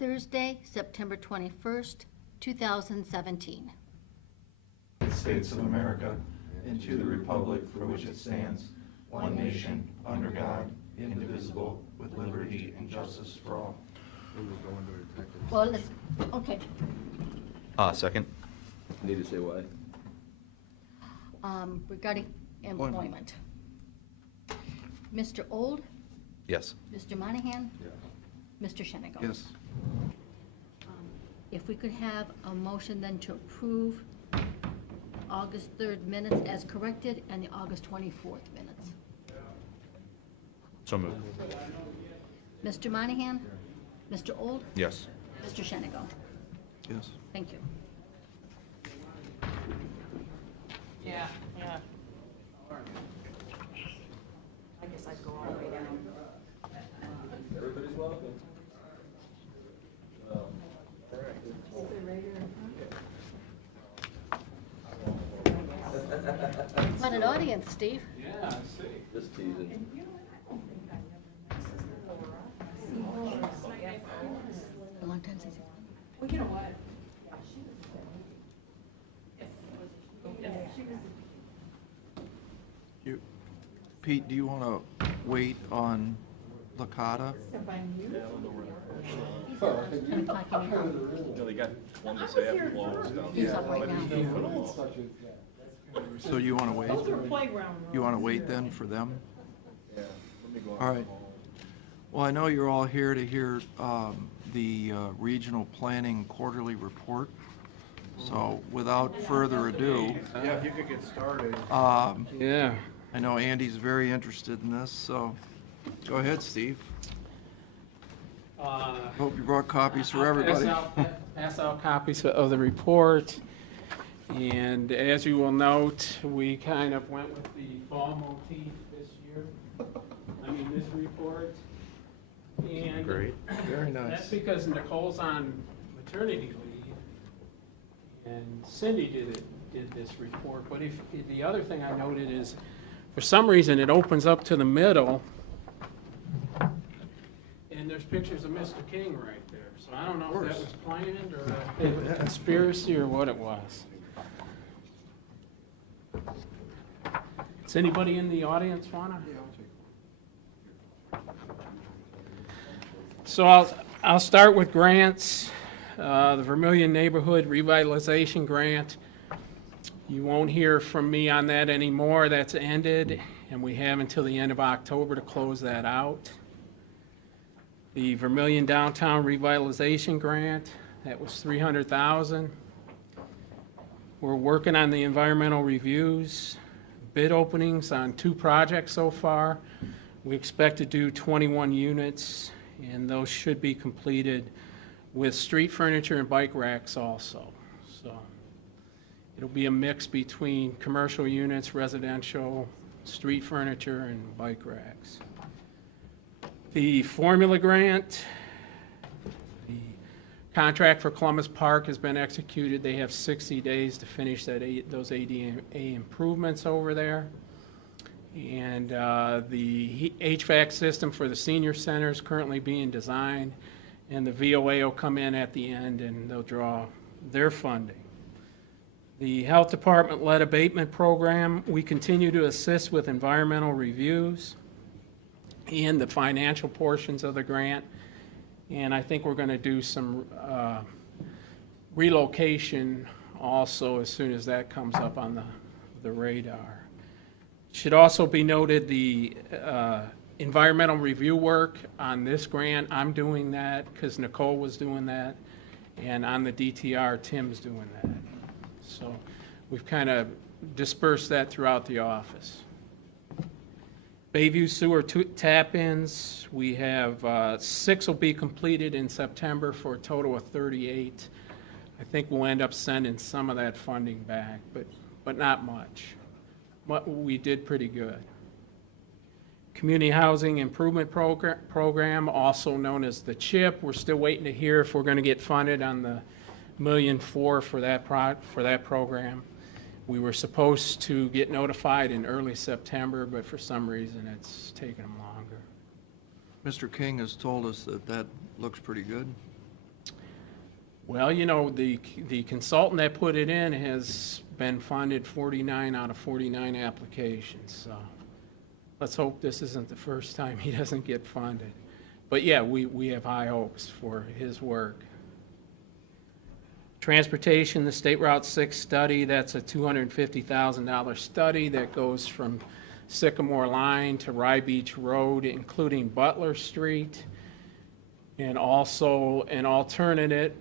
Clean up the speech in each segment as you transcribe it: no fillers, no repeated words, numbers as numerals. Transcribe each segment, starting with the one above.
Thursday, September 21st, 2017. United States of America, and to the republic for which it stands, one nation, under God, indivisible, with liberty and justice for all. Well, let's, okay. Second. Need to say why? Regarding employment. Mr. Old, Yes. Mr. Monahan, Mr. Shenigo. Yes. If we could have a motion then to approve August 3rd minutes as corrected and the August 24th minutes. So moved. Mr. Monahan, Mr. Old, Yes. Mr. Shenigo. Yes. Thank you. Yeah. I guess I'd go all the way down. Everybody's welcome. What an audience, Steve. Yeah, I see. Just teasing. A long time since. Well, you know what? Pete, do you want to wait on Licata? I'm talking about. No, they got one to say after closed down. He's up right now. So you want to wait? Those are playground rooms. You want to wait then for them? All right. Well, I know you're all here to hear the Regional Planning Quarterly Report. So without further ado, Yeah, if you could get started. Yeah. I know Andy's very interested in this, so go ahead, Steve. Hope you brought copies for everybody. Pass out copies of the report. And as you will note, we kind of went with the fall motif this year. This report. And Great. Very that's nice. because Nicole's on maternity leave, and Cindy did this report. But the other thing I noted is, for some reason, it opens up to the middle, and there's pictures of Mr. King right there. So I don't know if that was planned or a conspiracy or what it was. Does anybody in the audience wanna? So I'll start with grants. The Vermillion Neighborhood Revitalization Grant. You won't hear from me on that anymore. That's ended, and we have until the end of October to close that out. The Vermillion Downtown Revitalization Grant, that was $300,000. We're working on the environmental reviews, bid openings on 2 projects so far. We expect to do 21 units, and those should be completed with street furniture and bike racks also. So it'll be a mix between commercial units, residential, street furniture, and bike racks. The formula grant, the contract for Columbus Park has been executed. They have 60 days to finish those ADA improvements over there. And the HVAC system for the senior center is currently being designed, and the VOA will come in at the end and they'll draw their funding. The Health Department-led abatement program, we continue to assist with environmental reviews and the financial portions of the grant. And I think we're going to do some relocation also as soon as that comes up on the radar. Should also be noted the environmental review work on this grant. I'm doing that because Nicole was doing that. And on the DTR, Tim's doing that. So we've kind of dispersed that throughout the office. Bayview Sewer tap-ins, we have 6 will be completed in September for a total of 38. I think we'll end up sending some of that funding back, but not much. But we did pretty good. Community Housing Improvement Program, also known as the CHIP. We're still waiting to hear if we're going to get funded on the $1.4 million for that program. We were supposed to get notified in early September, but for some reason it's taken them longer. Mr. King has told us that looks pretty good. Well, you know, the consultant that put it in has been funded 49 out of 49 applications, so let's hope this isn't the first time he doesn't get funded. But yeah, we have high hopes for his work. Transportation, the State Route 6 study, that's a $250,000 study that goes from Sycamore Line to Rye Beach Road, including Butler Street, and also an alternate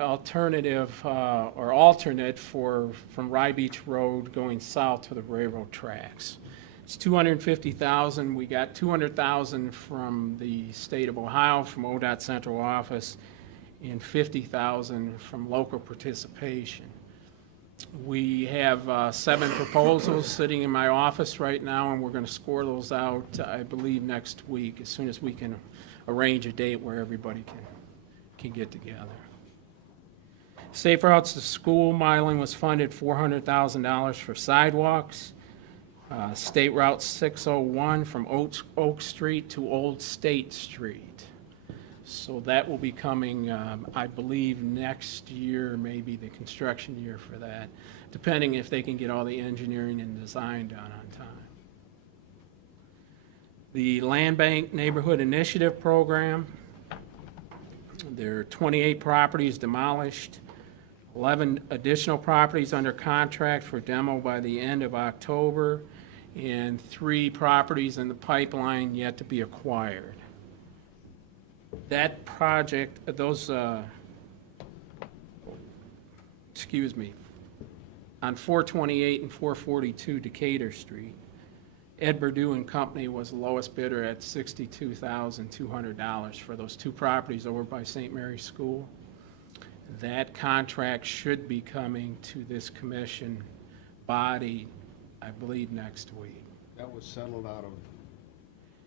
for from Rye Beach Road going south to the railroad tracks. It's $250,000. We got $200,000 from the state of Ohio, from ODOT central office, and $50,000 from local participation. We have 7 proposals sitting in my office right now, and we're going to score those out, I believe, next week, as soon as we can arrange a date where everybody can get together. Safe Routes to School, Milan was funded $400,000 for sidewalks. State Route 601 from Oak Street to Old State Street. So that will be coming, I believe, next year, maybe the construction year for that, depending if they can get all the engineering and design done on time. The Land Bank Neighborhood Initiative Program, there are 28 properties demolished, 11 additional properties under contract for demo by the end of October, and 3 properties in the pipeline yet to be acquired. That project, on 428 and 442 Decatur Street, Ed Perdue and Company was the lowest bidder at $62,200 for those 2 properties over by St. Mary's School. That contract should be coming to this commission body, I believe, next week. That was settled out of,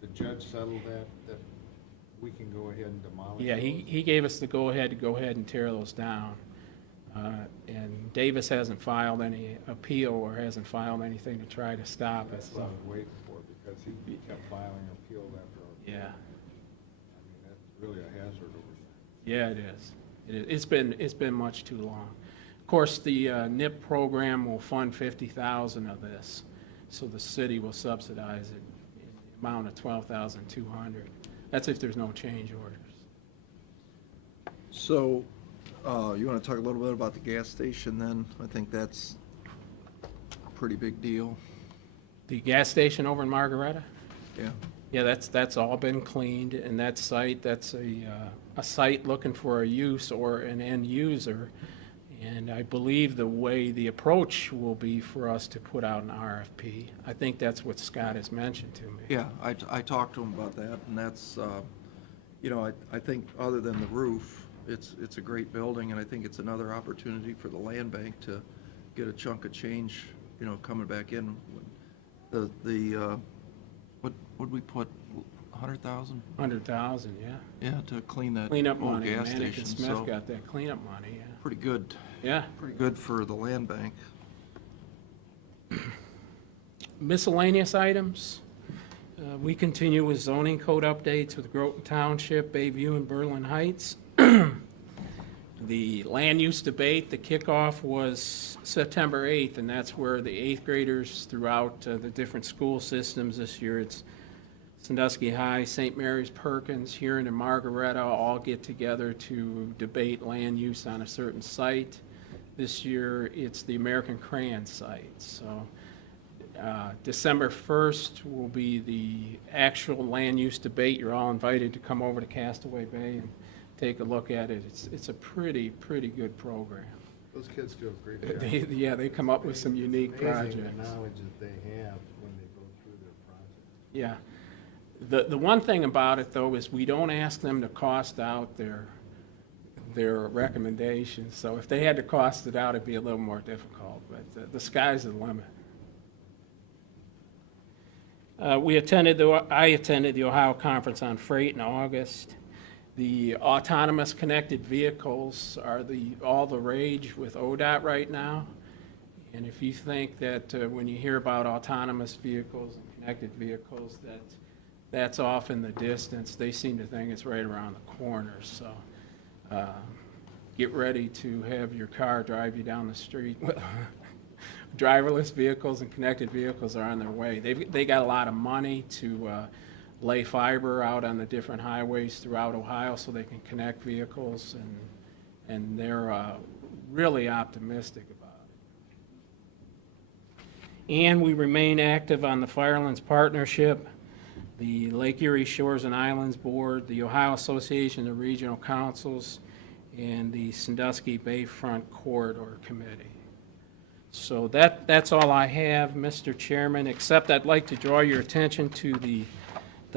the judge settled that we can go ahead and demolish Yeah, those? he gave us the go-ahead to go ahead and tear those down. And Davis hasn't filed any appeal or hasn't filed anything to try to stop it. That's what I was waiting for, because he kept filing appeal after appeal. Yeah, I mean, that's really a hazard over there. yeah, it is. It's been much too long. Of course, the NIP program will fund $50,000 of this, so the city will subsidize it in the amount of $12,200. That's if there's no change orders. So, you want to talk a little bit about the gas station then? I think that's a pretty big deal. The gas station over in Margaretta? Yeah. Yeah, that's all been cleaned, and that site, that's a site looking for a use or an end user. And I believe the way the approach will be for us to put out an RFP. I think that's what Scott has mentioned to me. Yeah, I talked to him about that, and that's, you know, I think other than the roof, it's a great building, and I think it's another opportunity for the land bank to get a chunk of change, you know, coming back in. What would we put, 100,000? 100,000, yeah. Yeah, to clean that Cleanup old money, gas Manick station, and Smith so got that cleanup money, yeah. pretty good. Yeah. Pretty good for the land bank. Miscellaneous items. We continue with zoning code updates with Groton Township, Bayview, and Berlin Heights. The land use debate, the kickoff was September 8th, and that's where the 8th graders throughout the different school systems this year, it's Sandusky High, St. Mary's, Perkins, Huron, and Margaretta all get together to debate land use on a certain site. This year, it's the American Crayon site. So December 1st will be the actual land use debate. You're all invited to come over to Castaway Bay and take a look at it. It's a pretty good program. Those kids do a great job. They come up with some unique Amazing projects. the knowledge that they have when they go through their project. Yeah. The one thing about it, though, is we don't ask them to cost out their recommendations. So if they had to cost it out, it'd be a little more difficult, but the sky's the limit. I attended the Ohio Conference on Freight in August. The autonomous connected vehicles are all the rage with ODOT right now. And if you think that when you hear about autonomous vehicles and connected vehicles, that's off in the distance, they seem to think it's right around the corner. So get ready to have your car drive you down the street. Driverless vehicles and connected vehicles are on their way. They got a lot of money to lay fiber out on the different highways throughout Ohio so they can connect vehicles, and they're really optimistic about it. And we remain active on the Firelands Partnership, the Lake Erie Shores and Islands Board, the Ohio Association of Regional Councils, and the Sandusky Bayfront Corridor Committee. So that's all I have, Mr. Chairman, except I'd like to draw your attention to the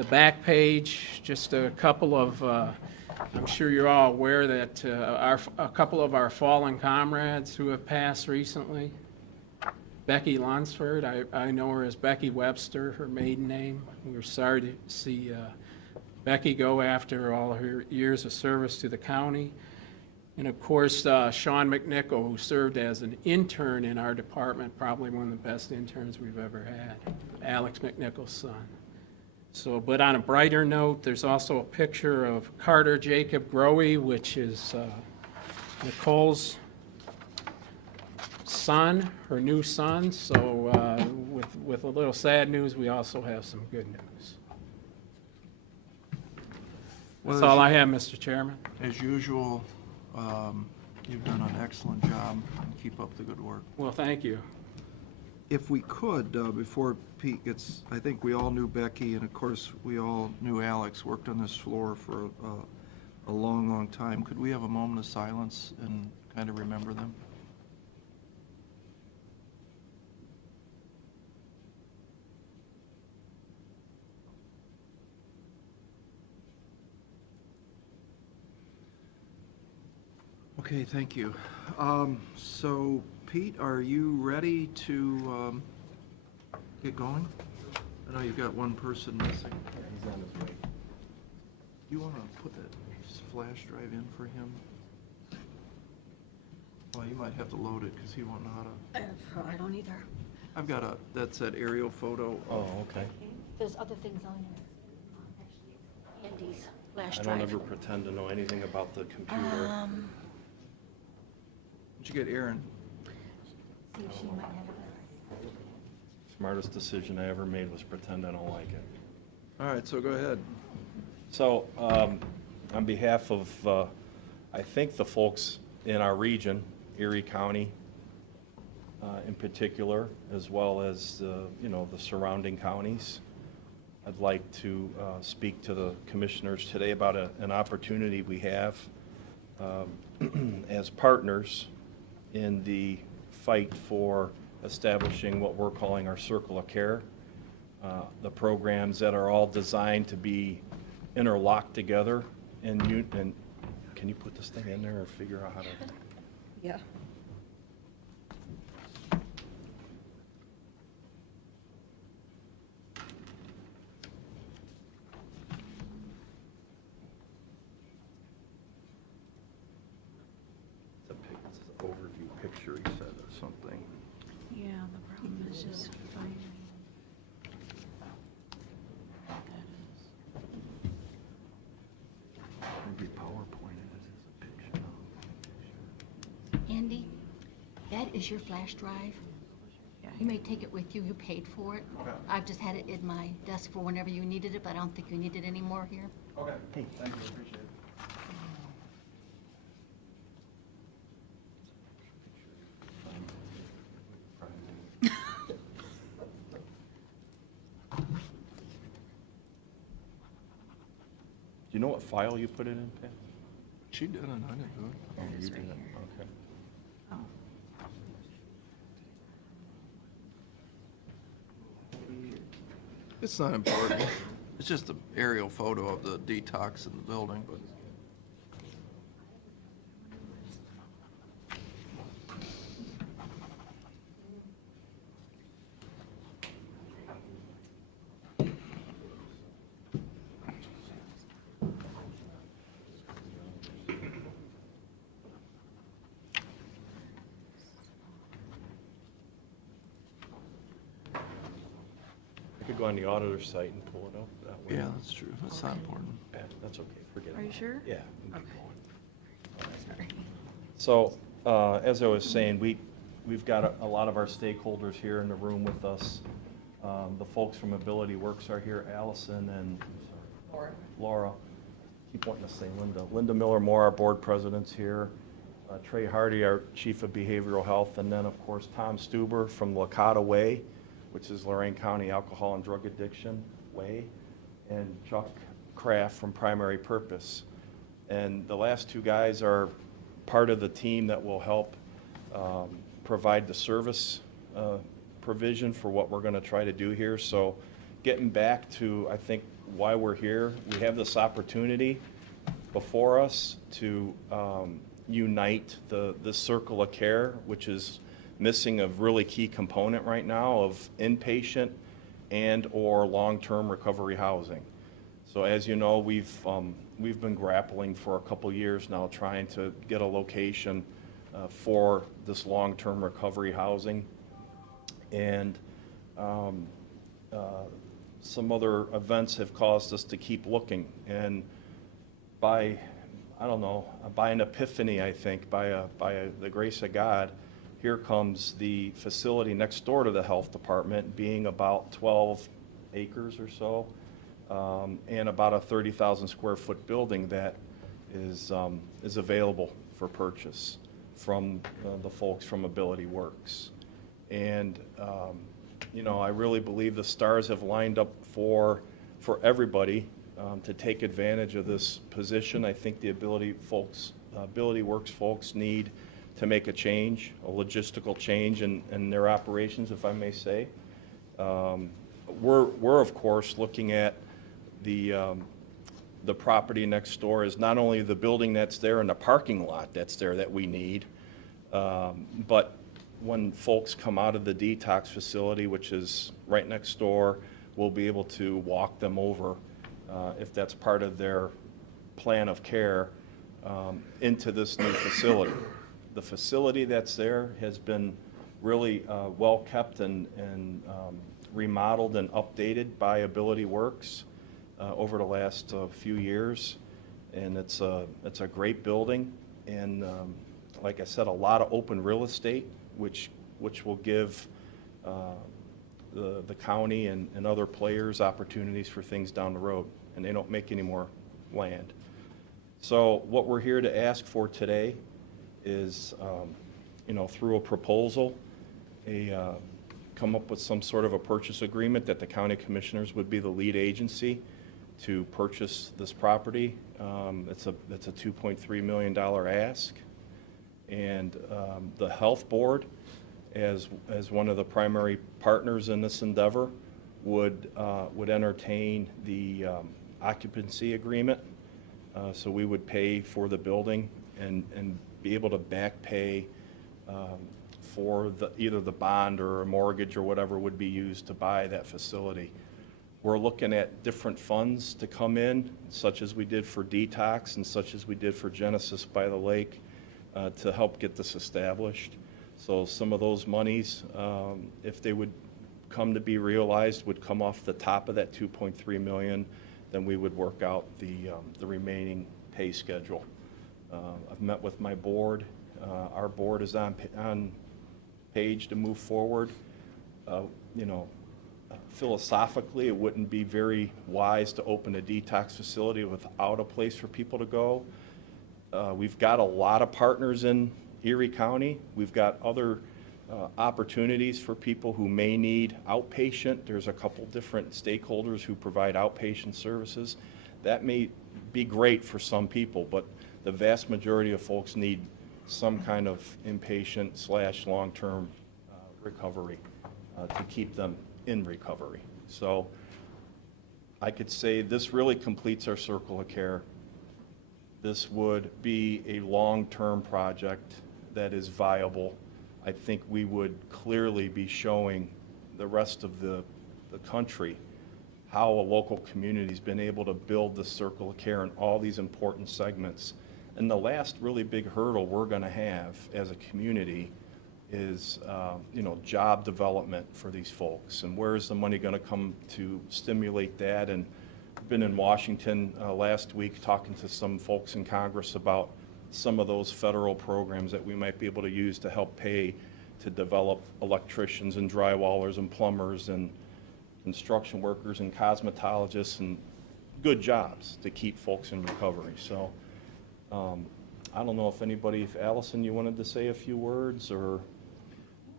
back page, just a couple of, I'm sure you're all aware that a couple of our fallen comrades who have passed recently. Becky Lunsford, I know her as Becky Webster, her maiden name. We're sorry to see Becky go after all her years of service to the county. And of course, Sean McNichol, who served as an intern in our department, probably one of the best interns we've ever had, Alex McNichol's son. So, but on a brighter note, there's also a picture of Carter Jacob Growe, which is Nicole's son, her new son. So with a little sad news, we also have some good news. That's all I have, Mr. Chairman. As usual, you've done an excellent job. Keep up the good work. Well, thank you. If we could, before Pete gets, I think we all knew Becky, and of course, we all knew Alex, worked on this floor for a long, long time. Could we have a moment of silence and kind of remember them? Okay, thank you. So, Pete, are you ready to get going? I know you've got one person missing. He's on his way. You want to put that flash drive in for him? Well, you might have to load it because he won't know how to. I don't either. I've got that's that aerial photo. Oh, okay. There's other things on here. Andy's flash I drive. don't ever pretend to know anything about the computer. Did you get Aaron? See if she might have it. Smartest decision I ever made was pretend I don't like it. All right, so go ahead. So, on behalf of, I think the folks in our region, Erie County in particular, as well as, the surrounding counties, I'd like to speak to the commissioners today about an opportunity we have as partners in the fight for establishing what we're calling our Circle of Care, the programs that are all designed to be interlocked together. And can you put this thing in there or figure out how to? Yeah. It's an overview picture, he said, or something. Yeah, the problem is just finding. Maybe PowerPoint it as a picture. Andy, that is your flash drive. You may take it with you. You paid for it. Okay. I've just had it in my desk for whenever you needed it, but I don't think you need it anymore here. Okay. Thank you, appreciate it. Do you know what file you put it in, Pat? She did it, I didn't do it. Oh, you did it, okay. Oh, It's not important. It's just an aerial photo of the detox in the building, but. I could go on the auditor's site and pull it up that way. Yeah, that's true. That's not important. That's okay, forget it. are you sure? Yeah. we can Okay. keep going. Sorry. So, as I was saying, we've got a lot of our stakeholders here in the room with us. The folks from Ability Works are here, Allison and Laura. Keep wanting to say Linda. Linda Miller-Moore, our board president's here. Trey Hardy, our chief of behavioral health, and then, of course, Tom Stuber from Licata Way, which is Lorraine County Alcohol and Drug Addiction Way, and Chuck Kraft from Primary Purpose. And the last two guys are part of the team that will help provide the service provision for what we're going to try to do here. So getting back to, I think, why we're here, we have this opportunity before us to unite this circle of care, which is missing a really key component right now of inpatient and or long-term recovery housing. So as you know, we've been grappling for a couple years now trying to get a location for this long-term recovery housing. And some other events have caused us to keep looking. And by, I don't know, by an epiphany, I think, by the grace of God, here comes the facility next door to the health department, being about 12 acres or so, and about a 30,000 square foot building that is available for purchase from the folks from Ability Works. And you know, I really believe the stars have lined up for everybody to take advantage of this position. I think the Ability Works folks need to make a change, a logistical change in their operations, if I may say. We're of course looking at the property next door is not only the building that's there and the parking lot that's there that we need, but when folks come out of the detox facility, which is right next door, we'll be able to walk them over, if that's part of their plan of care, into this new facility. The facility that's there has been really well kept and remodeled and updated by Ability Works over the last few years, and it's a great building, and like I said, a lot of open real estate, which will give the county and other players opportunities for things down the road, and they don't make any more land. So what we're here to ask for today is, you know, through a proposal, come up with some sort of a purchase agreement that the county commissioners would be the lead agency to purchase this property. It's a $2.3 million ask. And the health board, as one of the primary partners in this endeavor, would entertain the occupancy agreement. So we would pay for the building and be able to back pay for either the bond or a mortgage or whatever would be used to buy that facility. We're looking at different funds to come in, such as we did for Detox and such as we did for Genesis by the Lake, to help get this established. So some of those monies, if they would come to be realized, would come off the top of that $2.3 million. Then we would work out the remaining pay schedule. I've met with my board. Our board is on page to move forward. You know, philosophically, it wouldn't be very wise to open a detox facility without a place for people to go. We've got a lot of partners in Erie County. We've got other opportunities for people who may need outpatient. There's a couple different stakeholders who provide outpatient services. That may be great for some people, but the vast majority of folks need some kind of inpatient / long-term recovery to keep them in recovery. So I could say this really completes our circle of care. This would be a long-term project that is viable. I think we would clearly be showing the rest of the country how a local community's been able to build the circle of care in all these important segments. And the last really big hurdle we're going to have as a community is, you know, job development for these folks. And where is the money going to come to stimulate that? And I've been in Washington last week talking to some folks in Congress about some of those federal programs that we might be able to use to help pay to develop electricians and drywallers and plumbers and construction workers and cosmetologists and good jobs to keep folks in recovery. So I don't know if anybody, if Allison, you wanted to say a few words or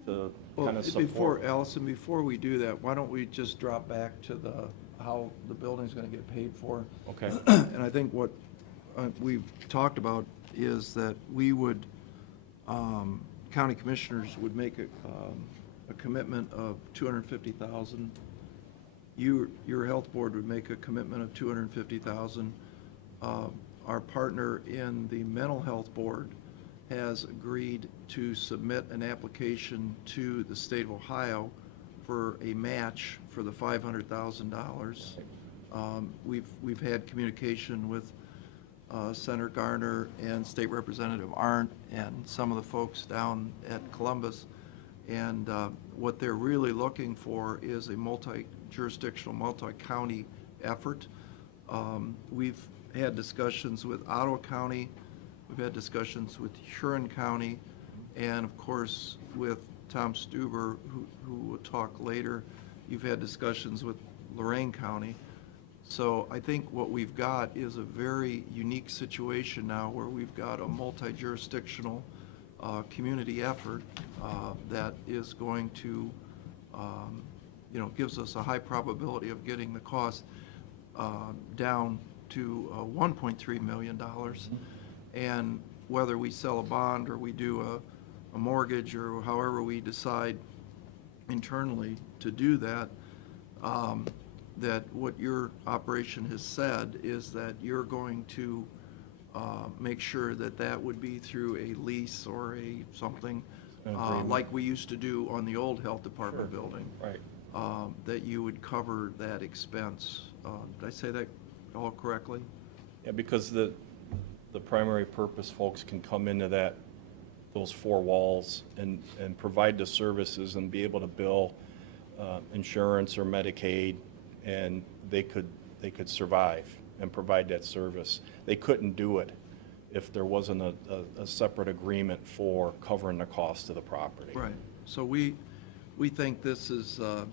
to Well, kind of before, support? Allison, before we do that, why don't we just drop back to how the building's gonna get paid for? Okay, And I think what we've talked about is that we would, county commissioners would make a commitment of $250,000. Your health board would make a commitment of $250,000. Our partner in the mental health board has agreed to submit an application to the state of Ohio for a match for the $500,000. We've had communication with Senator Garner and State Representative Arndt and some of the folks down at Columbus. And what they're really looking for is a multi-jurisdictional, multi-county effort. We've had discussions with Ottawa County, we've had discussions with Huron County, and of course with Tom Stuber, who will talk later. You've had discussions with Lorain County. So I think what we've got is a very unique situation now where we've got a multi-jurisdictional community effort that is going to, gives us a high probability of getting the cost down to $1.3 million. And whether we sell a bond or we do a mortgage or however we decide internally to do that, that what your operation has said is that you're going to make sure that that would be through a lease or a something Agreement. like we used to do on the old health department building. right. That you would cover that expense. Did I say that all correctly? Yeah, because the primary purpose, folks can come into those four walls and provide the services and be able to bill insurance or Medicaid, and they could survive and provide that service. They couldn't do it if there wasn't a separate agreement for covering the cost of the property. Right. So we think this is, a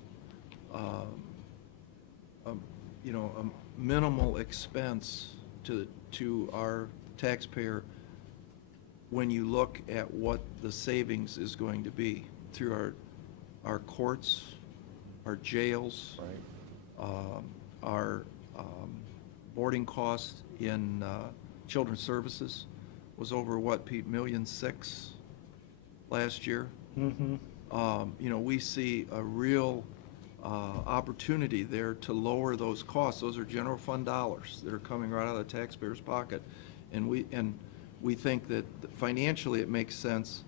minimal expense to our taxpayer when you look at what the savings is going to be through our courts, our jails, Right. our boarding costs in children's services was over what, Pete, $1.6 million last year? Mm-hmm. We see a real opportunity there to lower those costs. Those are general fund dollars that are coming right out of the taxpayer's pocket. And we think that financially it makes sense,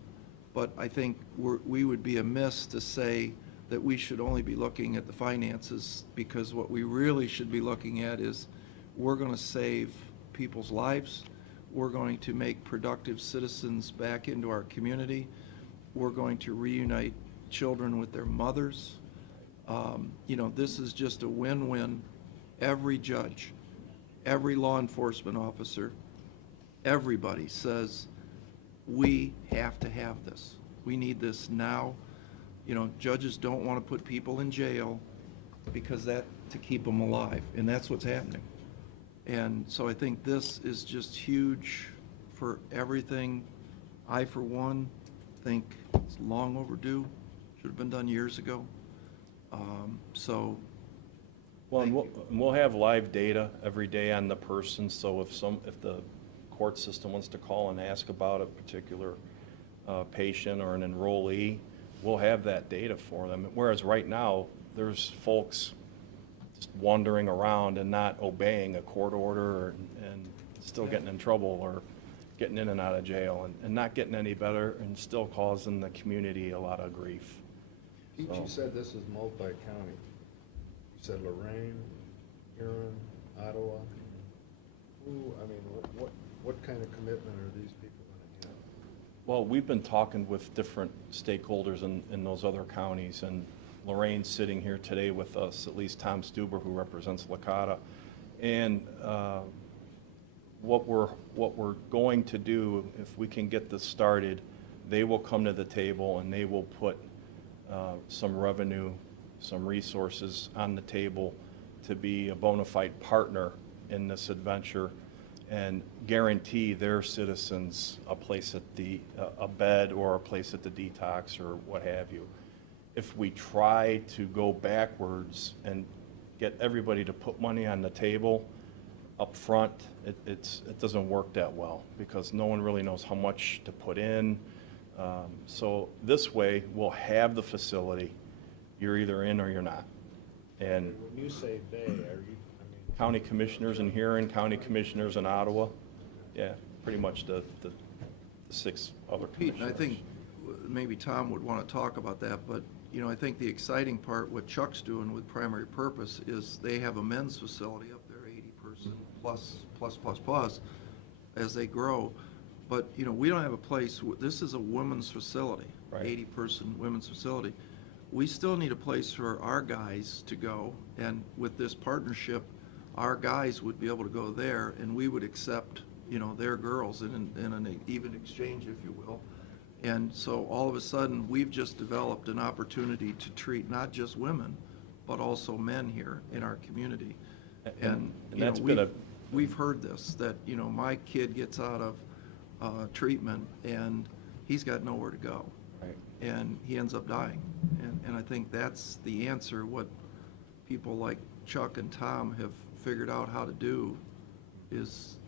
but I think we would be amiss to say that we should only be looking at the finances, because what we really should be looking at is we're going to save people's lives. We're going to make productive citizens back into our community. We're going to reunite children with their mothers. This is just a win-win. Every judge, every law enforcement officer, everybody says, we have to have this. We need this now. Judges don't want to put people in jail because to keep them alive, and that's what's happening. And so I think this is just huge for everything. I, for one, think it's long overdue. Should have been done years ago. Well, and we'll have live data every day on the person, so if the court system wants to call and ask about a particular patient or an enrollee, we'll have that data for them. Whereas right now, there's folks just wandering around and not obeying a court order and still getting in trouble or getting in and out of jail and not getting any better and still causing the community a lot of grief. Pete, you said this is multi-county. You said Lorain, Huron, Ottawa. What kind of commitment are these people going to have? Well, we've been talking with different stakeholders in those other counties, and Lorraine's sitting here today with us, at least Tom Stuber, who represents Licata. And what we're going to do, if we can get this started, they will come to the table and they will put some revenue, some resources on the table to be a bona fide partner in this adventure and guarantee their citizens a place at a bed or a place at the detox or what have you. If we try to go backwards and get everybody to put money on the table up front, it doesn't work that well because no one really knows how much to put in. So this way, we'll have the facility. You're either in or you're not. And When you say they, are you, I mean, county commissioners in Huron, county commissioners in Ottawa, yeah, pretty much the 6 other Pete, commissioners. and I think maybe Tom would want to talk about that, but, you know, I think the exciting part, what Chuck's doing with Primary Purpose, is they have a men's facility up there, 80-person plus, as they grow. But, you know, we don't have a place, this is a women's facility, Right. 80-person women's facility. We still need a place for our guys to go, and with this partnership, our guys would be able to go there, and we would accept, you know, their girls in an even exchange, if you will. And so all of a sudden, we've just developed an opportunity to treat not just women, but also men here in our community. And you know, that's been we've heard this, that, you know, my kid gets out of treatment and he's got nowhere to go. Right. And he ends up dying. And I think that's the answer, what people like Chuck and Tom have figured out how to do is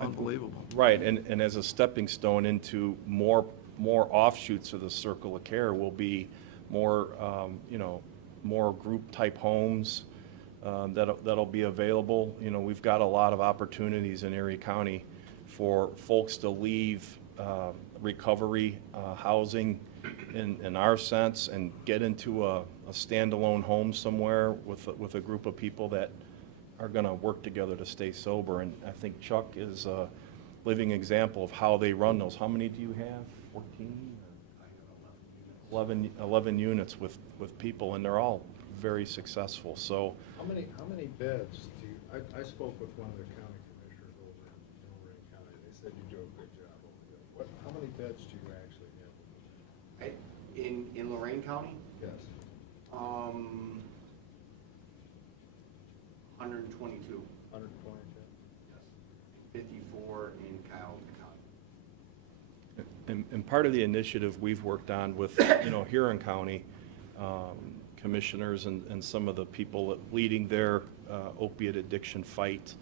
unbelievable. Right, and as a stepping stone into more offshoots of the Circle of Care will be more, you know, more group-type homes that'll be available. You know, we've got a lot of opportunities in Erie County for folks to leave recovery housing in our sense and get into a standalone home somewhere with a group of people that are going to work together to stay sober. And I think Chuck is a living example of how they run those. How many do you have? 14? 11 units with people, and they're all very successful. So how many beds do you, I spoke with one of the county commissioners over in Lorraine County. They said you do a good job over there. How many beds do you actually have? In Lorraine County? Yes. 122. 122? 54 in Cuyahoga County. And part of the initiative we've worked on with, you know, Huron County commissioners and some of the people leading their opiate addiction fight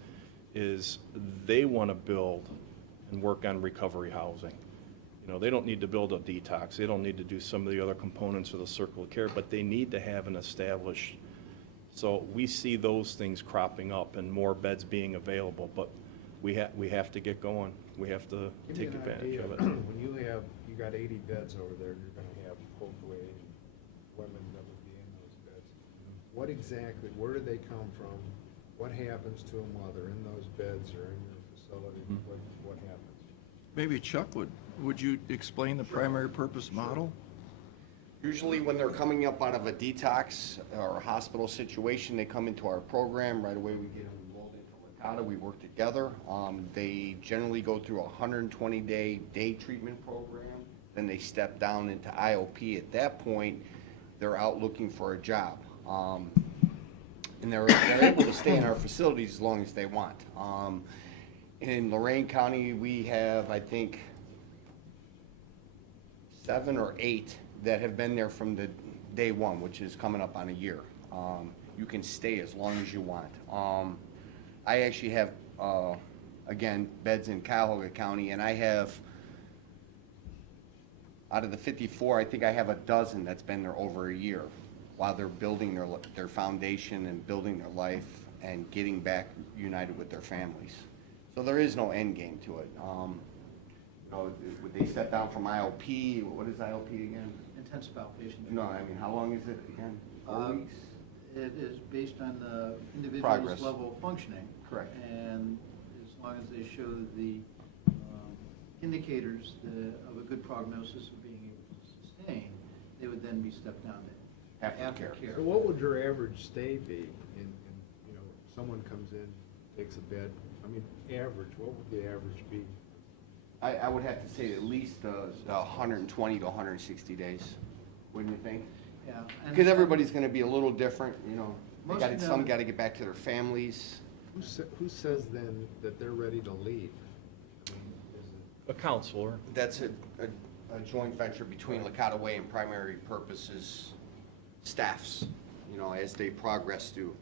is they want to build and work on recovery housing. You know, they don't need to build a detox. They don't need to do some of the other components of the Circle of Care, but they need to have an established. So we see those things cropping up and more beds being available, but we have to get going. We have to take advantage of it. When you got 80 beds over there, you're going to have hopefully women that would be in those beds. What exactly, where do they come from? What happens to them while they're in those beds or in your facility? What happens? Maybe Chuck would you explain the primary purpose model? Usually when they're coming up out of a detox or a hospital situation, they come into our program. Right away we get them enrolled into Licata. We work together. They generally go through a 120-day day treatment program. Then they step down into IOP. At that point, they're out looking for a job. And they're able to stay in our facilities as long as they want. In Lorraine County, we have, I think, 7 or 8 that have been there from the day one, which is coming up on a year. You can stay as long as you want. I actually have, again, beds in Cuyahoga County, and I have, out of the 54, I think I have a dozen that's been there over a year while they're building their foundation and building their life and getting back united with their families. So there is no end game to it. You know, would they step down from IOP? What is IOP again? Intensive outpatient. No, I mean, how long is it again? 4 weeks? It is based on the Progress. individual's level of functioning. Correct. And as long as they show the indicators of a good prognosis of being able to sustain, they would then be stepped down to Aftercare. aftercare. So what would your average stay be in you know, someone comes in takes a bed? I mean, average, what would the average be? I would have to say at least 120 to 160 days, wouldn't you think? Yeah. and- Because everybody's gonna be a little different, you know. Most of Some them- gotta get back to their families. Who says then that they're ready to leave? I mean, is it? A counselor. That's a joint venture between Lacataway and Primary Purposes staffs, you know, as they progress through.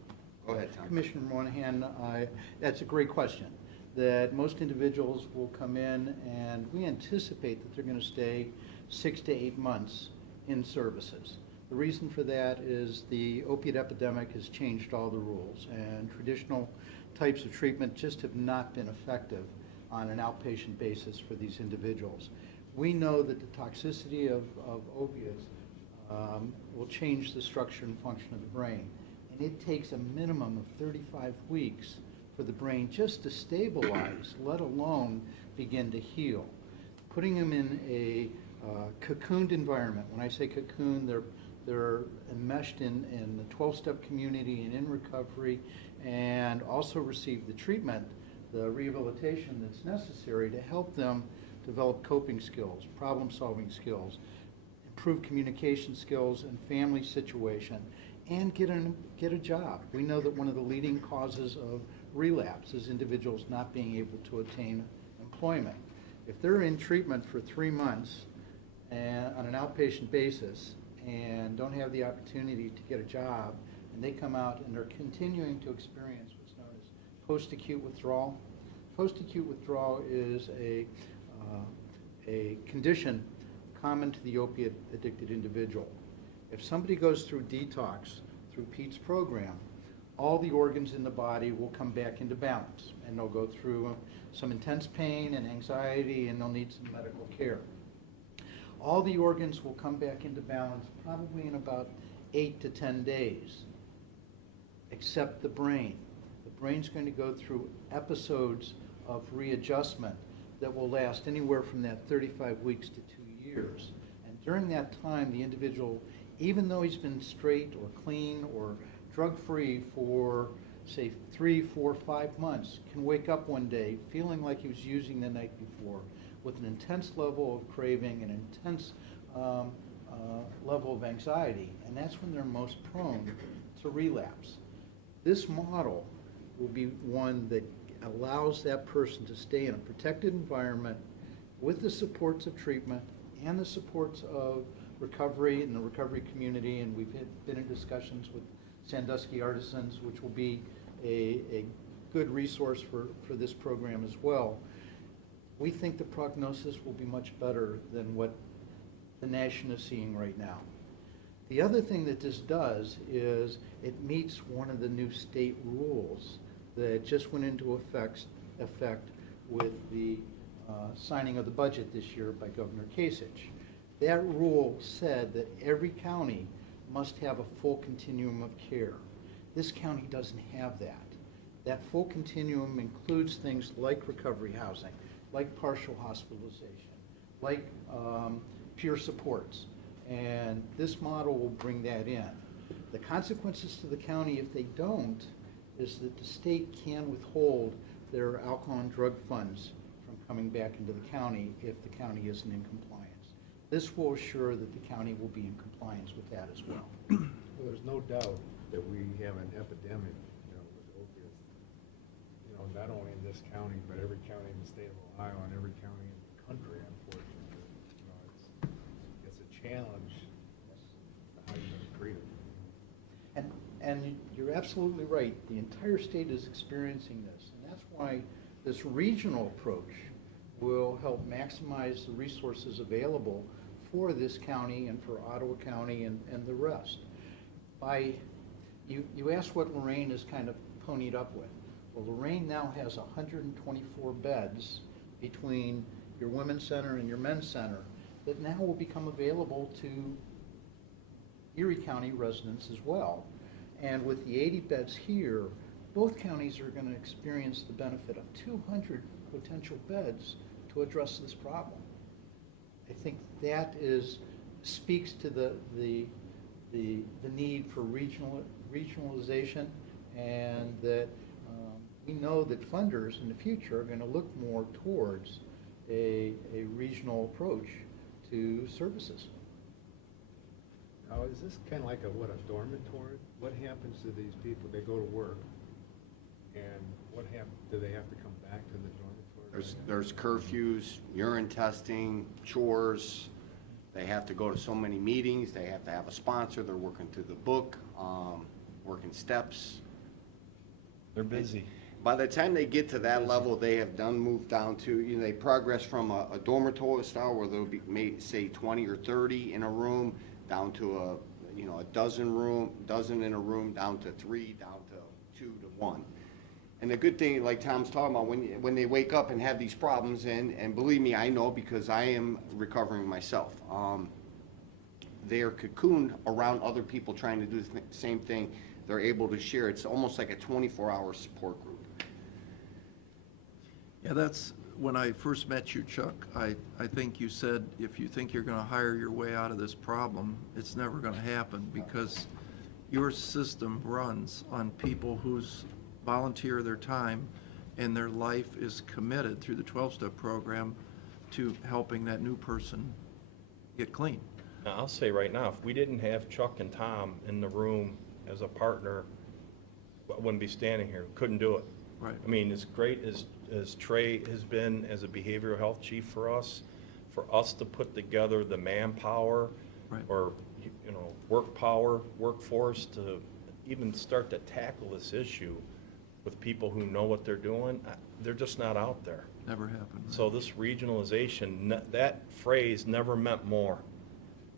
Go ahead, Tom. Commissioner Monahan, that's a great question. That most individuals will come in, and we anticipate that they're going to stay 6 to 8 months in services. The reason for that is the opiate epidemic has changed all the rules, and traditional types of treatment just have not been effective on an outpatient basis for these individuals. We know that the toxicity of opiates will change the structure and function of the brain. And it takes a minimum of 35 weeks for the brain just to stabilize, let alone begin to heal. Putting them in a cocooned environment, when I say cocoon, they're enmeshed in the 12-step community and in recovery, and also receive the treatment, the rehabilitation that's necessary to help them develop coping skills, problem-solving skills, improve communication skills and family situation, and get a job. We know that one of the leading causes of relapse is individuals not being able to attain employment. If they're in treatment for 3 months and on an outpatient basis and don't have the opportunity to get a job, and they come out and they're continuing to experience what's known as post-acute withdrawal. Post-acute withdrawal is a condition common to the opiate-addicted individual. If somebody goes through detox, through Pete's program, all the organs in the body will come back into balance, and they'll go through some intense pain and anxiety, and they'll need some medical care. All the organs will come back into balance probably in about 8 to 10 days, except the brain. The brain's going to go through episodes of readjustment that will last anywhere from that 35 weeks to 2 years. And during that time, the individual, even though he's been straight or clean or drug-free for, say, 3, 4, 5 months, can wake up one day feeling like he was using the night before, with an intense level of craving, an intense level of anxiety, and that's when they're most prone to relapse. This model will be one that allows that person to stay in a protected environment with the supports of treatment and the supports of recovery and the recovery community, and we've been in discussions with Sandusky Artisans, which will be a good resource for this program as well. We think the prognosis will be much better than what the nation is seeing right now. The other thing that this does is it meets one of the new state rules that just went into effect with the signing of the budget this year by Governor Kasich. That rule said that every county must have a full continuum of care. This county doesn't have that. That full continuum includes things like recovery housing, like partial hospitalization, like peer supports, and this model will bring that in. The consequences to the county if they don't is that the state can withhold their alcohol and drug funds from coming back into the county if the county isn't in compliance. This will assure that the county will be in compliance with that as well. Well, there's no doubt that we have an epidemic, with opiates. Not only in this county, but every county in the state of Ohio and every county in the country, unfortunately. It's a challenge how you're going to treat it. And you're absolutely right. The entire state is experiencing this, and that's why this regional approach will help maximize the resources available for this county and for Ottawa County and the rest. You asked what Lorraine is kind of ponied up with. Well, Lorraine now has 124 beds between your women's center and your men's center that now will become available to Erie County residents as well. And with the 80 beds here, both counties are going to experience the benefit of 200 potential beds to address this problem. I think that speaks to the need for regionalization, and that we know that funders in the future are going to look more towards a regional approach to services. Now, is this kind of like a dormitory? What happens to these people? They go to work, and do they have to come back to the dormitory? There's curfews, urine testing, chores. They have to go to so many meetings. They have to have a sponsor. They're working through the book, working steps. They're busy. By the time they get to that level, they have moved down to, they progress from a dormitory style where there'll be, say, 20 or 30 in a room, down to a dozen in a room, down to 3, down to 2 to 1. And the good thing, like Tom's talking about, when they wake up and have these problems, and believe me, I know because I am recovering myself, they are cocooned around other people trying to do the same thing. They're able to share. It's almost like a 24-hour support group. Yeah, that's, when I first met you, Chuck, I think you said if you think you're going to hire your way out of this problem, it's never going to happen, because your system runs on people whose volunteer their time and their life is committed through the 12-step program to helping that new person get clean. Now, I'll say right now, if we didn't have Chuck and Tom in the room as a partner, I wouldn't be standing here. Couldn't do it. Right. I mean, as great as Trey has been as a behavioral health chief for us to put together the manpower, Right. or, workforce to even start to tackle this issue with people who know what they're doing, they're just not out there. Never happened. Right? So this regionalization, that phrase never meant more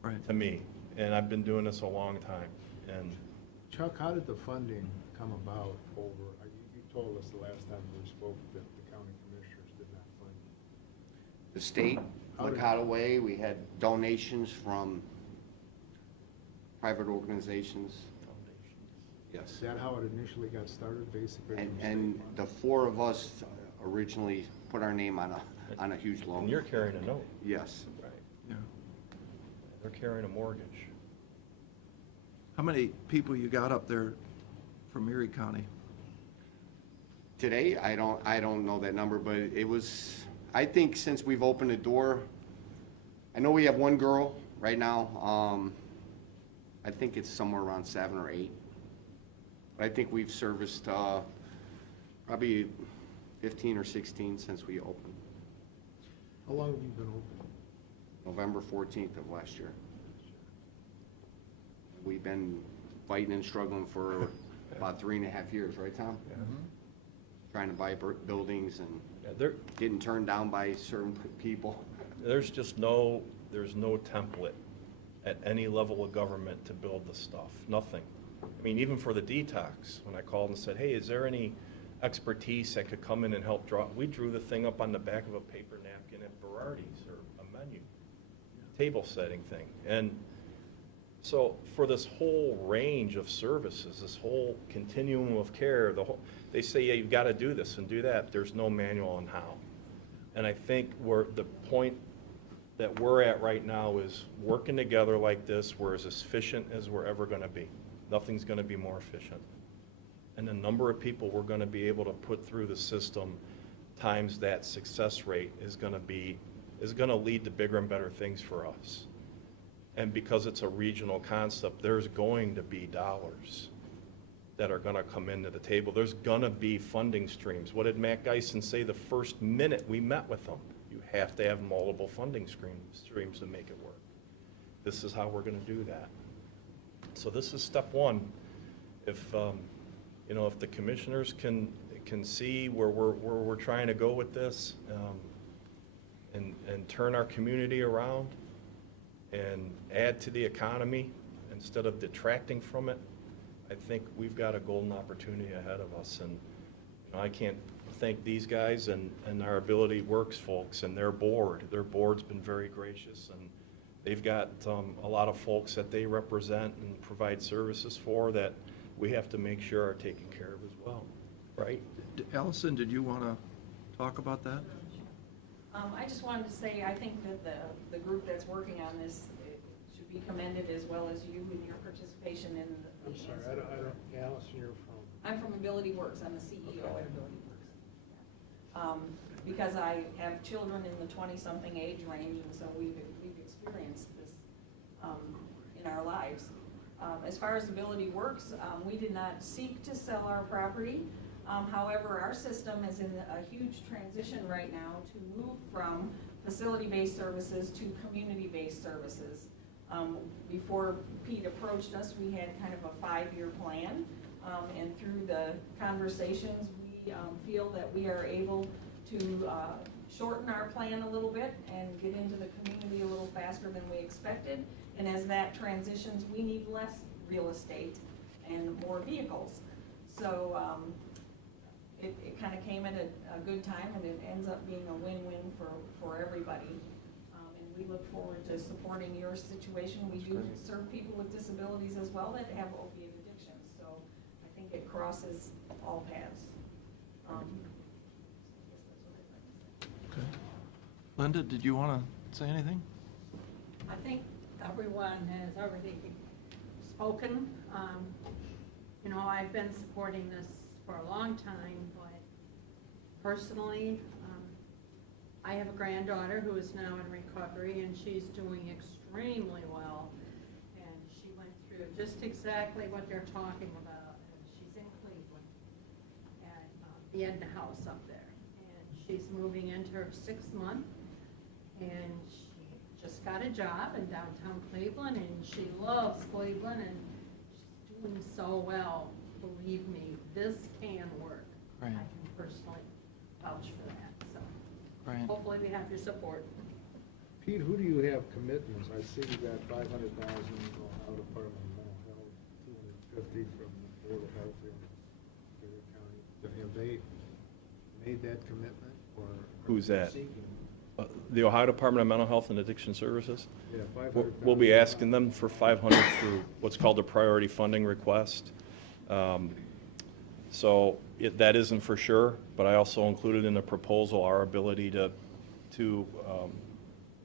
Right. to me, and I've been doing this a long time. And Chuck, how did the funding come about over, you told us the last time we spoke that the county commissioners did not fund it. The state, How did- Locataway, we had donations from private organizations. Yes. Is that how it initially got started, basically? from state And funds? the 4 of us originally put our name on a huge loan. And you're carrying a note. Yes. Right. Yeah. They're carrying a mortgage. How many people you got up there from Erie County? Today, I don't know that number, but it was, I think since we've opened the door, I know we have 1 girl right now. I think it's somewhere around 7 or 8. But I think we've serviced probably 15 or 16 since we opened, How long have you been open? November 14th of last year. We've been fighting and struggling for about 3.5 years, right, Tom? Trying to buy buildings and Yeah, getting turned down by certain people. there's no template at any level of government to build the stuff, nothing. I mean, even for the detox, when I called and said, hey, is there any expertise that could come in and help draw? We drew the thing up on the back of a paper napkin at Berardi's, or a menu, table setting thing. And so for this whole range of services, this whole continuum of care, they say, yeah, you've got to do this and do that. There's no manual on how. And I think the point that we're at right now is working together like this, we're as efficient as we're ever going to be. Nothing's going to be more efficient. And the number of people we're going to be able to put through the system times that success rate is going to lead to bigger and better things for us. And because it's a regional concept, there's going to be dollars that are going to come into the table. There's going to be funding streams. What did Matt Geisen say the first minute we met with them? You have to have multiple funding streams to make it work. This is how we're going to do that. So this is step one. If if the commissioners can see where we're trying to go with this, and turn our community around and add to the economy instead of detracting from it, I think we've got a golden opportunity ahead of us. And I can't thank these guys and our Ability Works folks and their board. Their board's been very gracious, and they've got a lot of folks that they represent and provide services for that we have to make sure are taken care of as well, right? Allison, did you want to talk about that? I just wanted to say, I think that the group that's working on this should be commended, as well as you and your participation in the. I'm sorry, I don't, Allison, you're from? I'm from Ability Works, I'm the CEO at Ability Works. Because I have children in the 20-something age range, and so we've experienced this in our lives. As far as Ability Works, we did not seek to sell our property. However, our system is in a huge transition right now to move from facility-based services to community-based services. Before Pete approached us, we had kind of a 5-year plan, and through the conversations, we feel that we are able to shorten our plan a little bit and get into the community a little faster than we expected. And as that transitions, we need less real estate and more vehicles. So it kind of came at a good time, and it ends up being a win-win for everybody. And we look forward to supporting your situation. We do serve people with disabilities as well that have opiate addictions. So I think it crosses all paths. Okay. Linda, did you want to say anything? I think everyone has already spoken. You know, I've been supporting this for a long time, but personally, I have a granddaughter who is now in recovery, and she's doing extremely well. And she went through just exactly what they're talking about. And she's in Cleveland, at the Edna House up there. And she's moving into her 6th month, and she just got a job in downtown Cleveland, and she loves Cleveland, and she's doing so well. Believe me, this can work. Right. I can personally vouch for that, so Right. hopefully we have your support. Pete, who do you have commitments? I see you got 500,000 Ohio Department of Mental Health, 250 from the Board of Health in Erie County. Have they made that commitment, or? Who's that? Seeking? The Ohio Department of Mental Health and Addiction Services? Yeah, We'll be asking them for 500 through what's called a priority funding request. So that isn't for sure, but I also included in the proposal our ability to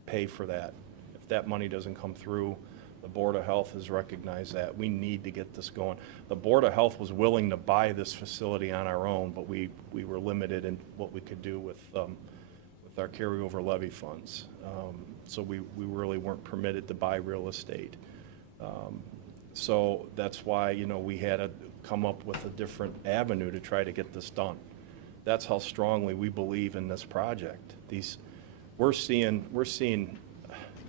pay for that. If that money doesn't come through, the Board of Health has recognized that. We need to get this going. The Board of Health was willing to buy this facility on our own, but we were limited in what we could do with our carryover levy funds. So we really weren't permitted to buy real estate. So that's why, you know, we had to come up with a different avenue to try to get this done. That's how strongly we believe in this project. We're seeing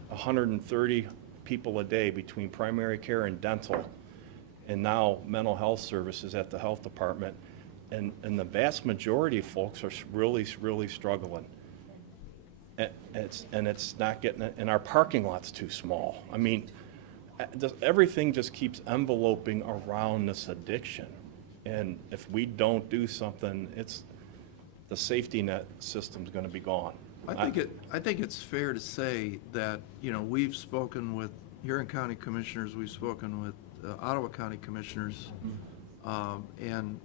130 people a day between primary care and dental, and now mental health services at the health department. And the vast majority of folks are really, really struggling. And it's not getting, and our parking lot's too small. I mean, everything just keeps enveloping around this addiction. And if we don't do something, the safety net system's gonna be gone. I think it's fair to say that, you know, we've spoken with Huron County Commissioners, we've spoken with Ottawa County Commissioners, and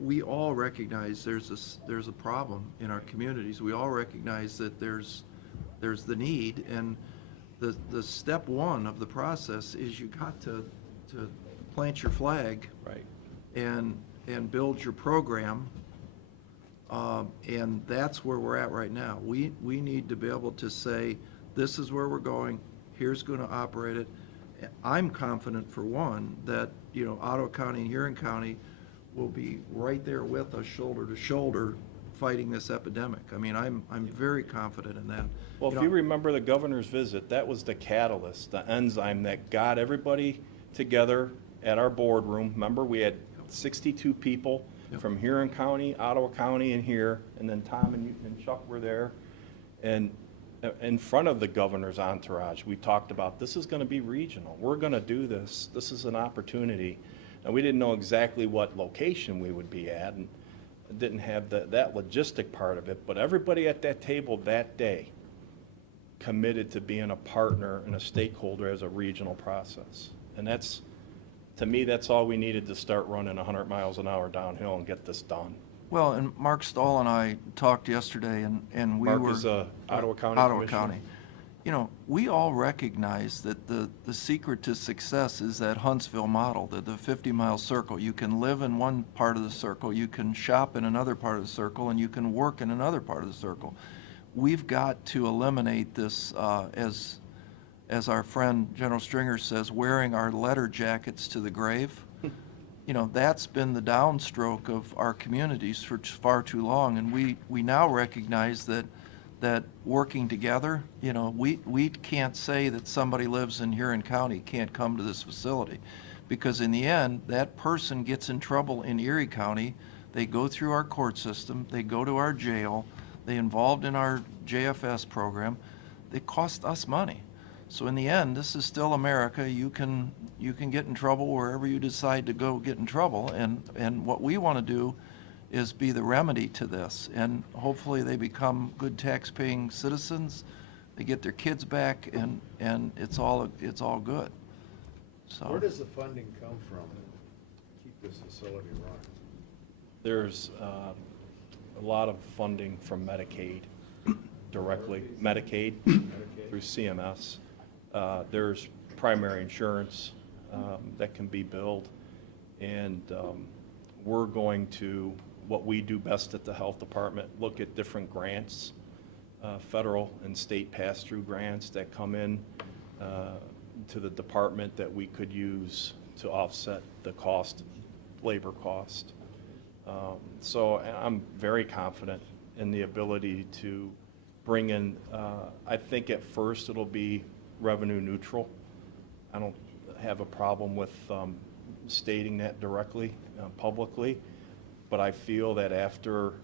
we all recognize there's a problem in our communities. We all recognize that there's the need, and the step one of the process is you got to plant your flag. Right. And build your program. And that's where we're at right now. We need to be able to say, this is where we're going, here's going to operate it. I'm confident, for one, that, you know, Ottawa County and Huron County will be right there with us, shoulder to shoulder, fighting this epidemic. I mean, I'm very confident in that. Well, if you remember the governor's visit, that was the catalyst, the enzyme that got everybody together at our boardroom. Remember, we had 62 people from Huron County, Ottawa County, and here, and then Tom and Chuck were there. And in front of the governor's entourage, we talked about, this is going to be regional. We're going to do this. This is an opportunity. And we didn't know exactly what location we would be at, and didn't have that logistic part of it. But everybody at that table that day committed to being a partner and a stakeholder as a regional process. And that's, to me, that's all we needed to start running 100 miles an hour downhill and get this done. Well, and Mark Stahl and I talked yesterday, and we were... Mark is Ottawa County Ottawa Commissioner. County. you know, we all recognize that the secret to success is that Huntsville model, the 50-mile circle. You can live in one part of the circle, you can shop in another part of the circle, and you can work in another part of the circle. We've got to eliminate this, as our friend General Stringer says, wearing our letter jackets to the grave. You know, that's been the downstroke of our communities for far too long, and we now recognize that working together, you know, we can't say that somebody lives in Huron County can't come to this facility, because in the end, that person gets in trouble in Erie County, they go through our court system, they go to our jail, they involved in our JFS program, they cost us money. So in the end, this is still America. You can get in trouble wherever you decide to go get in trouble, and what we want to do is be the remedy to this, and hopefully they become good tax-paying citizens, they get their kids back, and it's all good. So Where does the funding come from to keep this facility running? There's a lot of funding from Medicaid directly, Medicaid through CMS. There's primary insurance that can be billed, and we're going to, what we do best at the health department, look at different grants, federal and state pass-through grants that come in to the department that we could use to offset the cost, labor cost. So I'm very confident in the ability to bring in, I think at first it'll be revenue neutral. I don't have a problem with stating that directly, publicly, but I feel that after,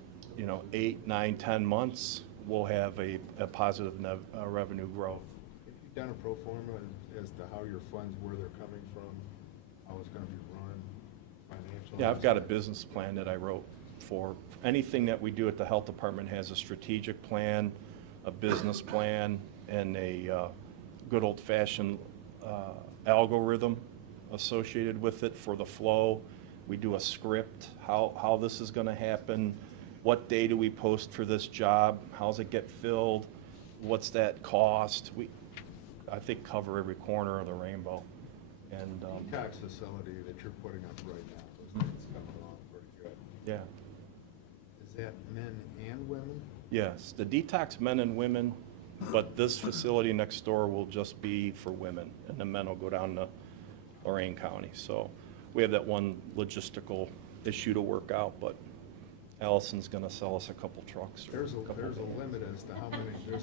8, 9, 10 months, we'll have a positive revenue growth. Have you done a pro forma as to how your funds, where they're coming from, how it's gonna be run, financial? Yeah, I've got a business plan that I wrote for anything that we do at the health department. Has a strategic plan, a business plan, and a good old-fashioned algorithm associated with it for the flow. We do a script, how this is going to happen, what day do we post for this job, how's it get filled, what's that cost. We, I think, cover every corner of the rainbow. And Detox facility that you're putting up right now, those things coming along pretty good. yeah, Is that men and women? yes, the detox men and women, but this facility next door will just be for women, and the men will go down to Lorain County. So we have that one logistical issue to work out, but Allison's gonna sell us a couple trucks. There's a limit as to how many, people you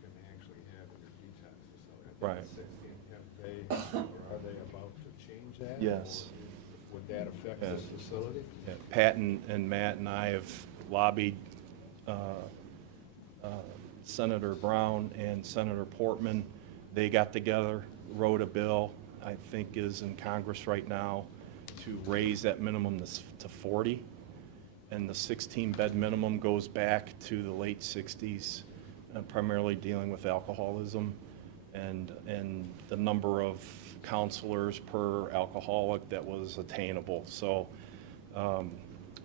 can actually have in your detox facility. I think Right. it's 16. Are they about to change that? Yes. Or would that affect this Yes. facility? Yeah, Pat and Matt and I have lobbied Senator Brown and Senator Portman. They got together, wrote a bill, I think is in Congress right now, to raise that minimum to 40. And the 16-bed minimum goes back to the late 60s, primarily dealing with alcoholism and the number of counselors per alcoholic that was attainable. So,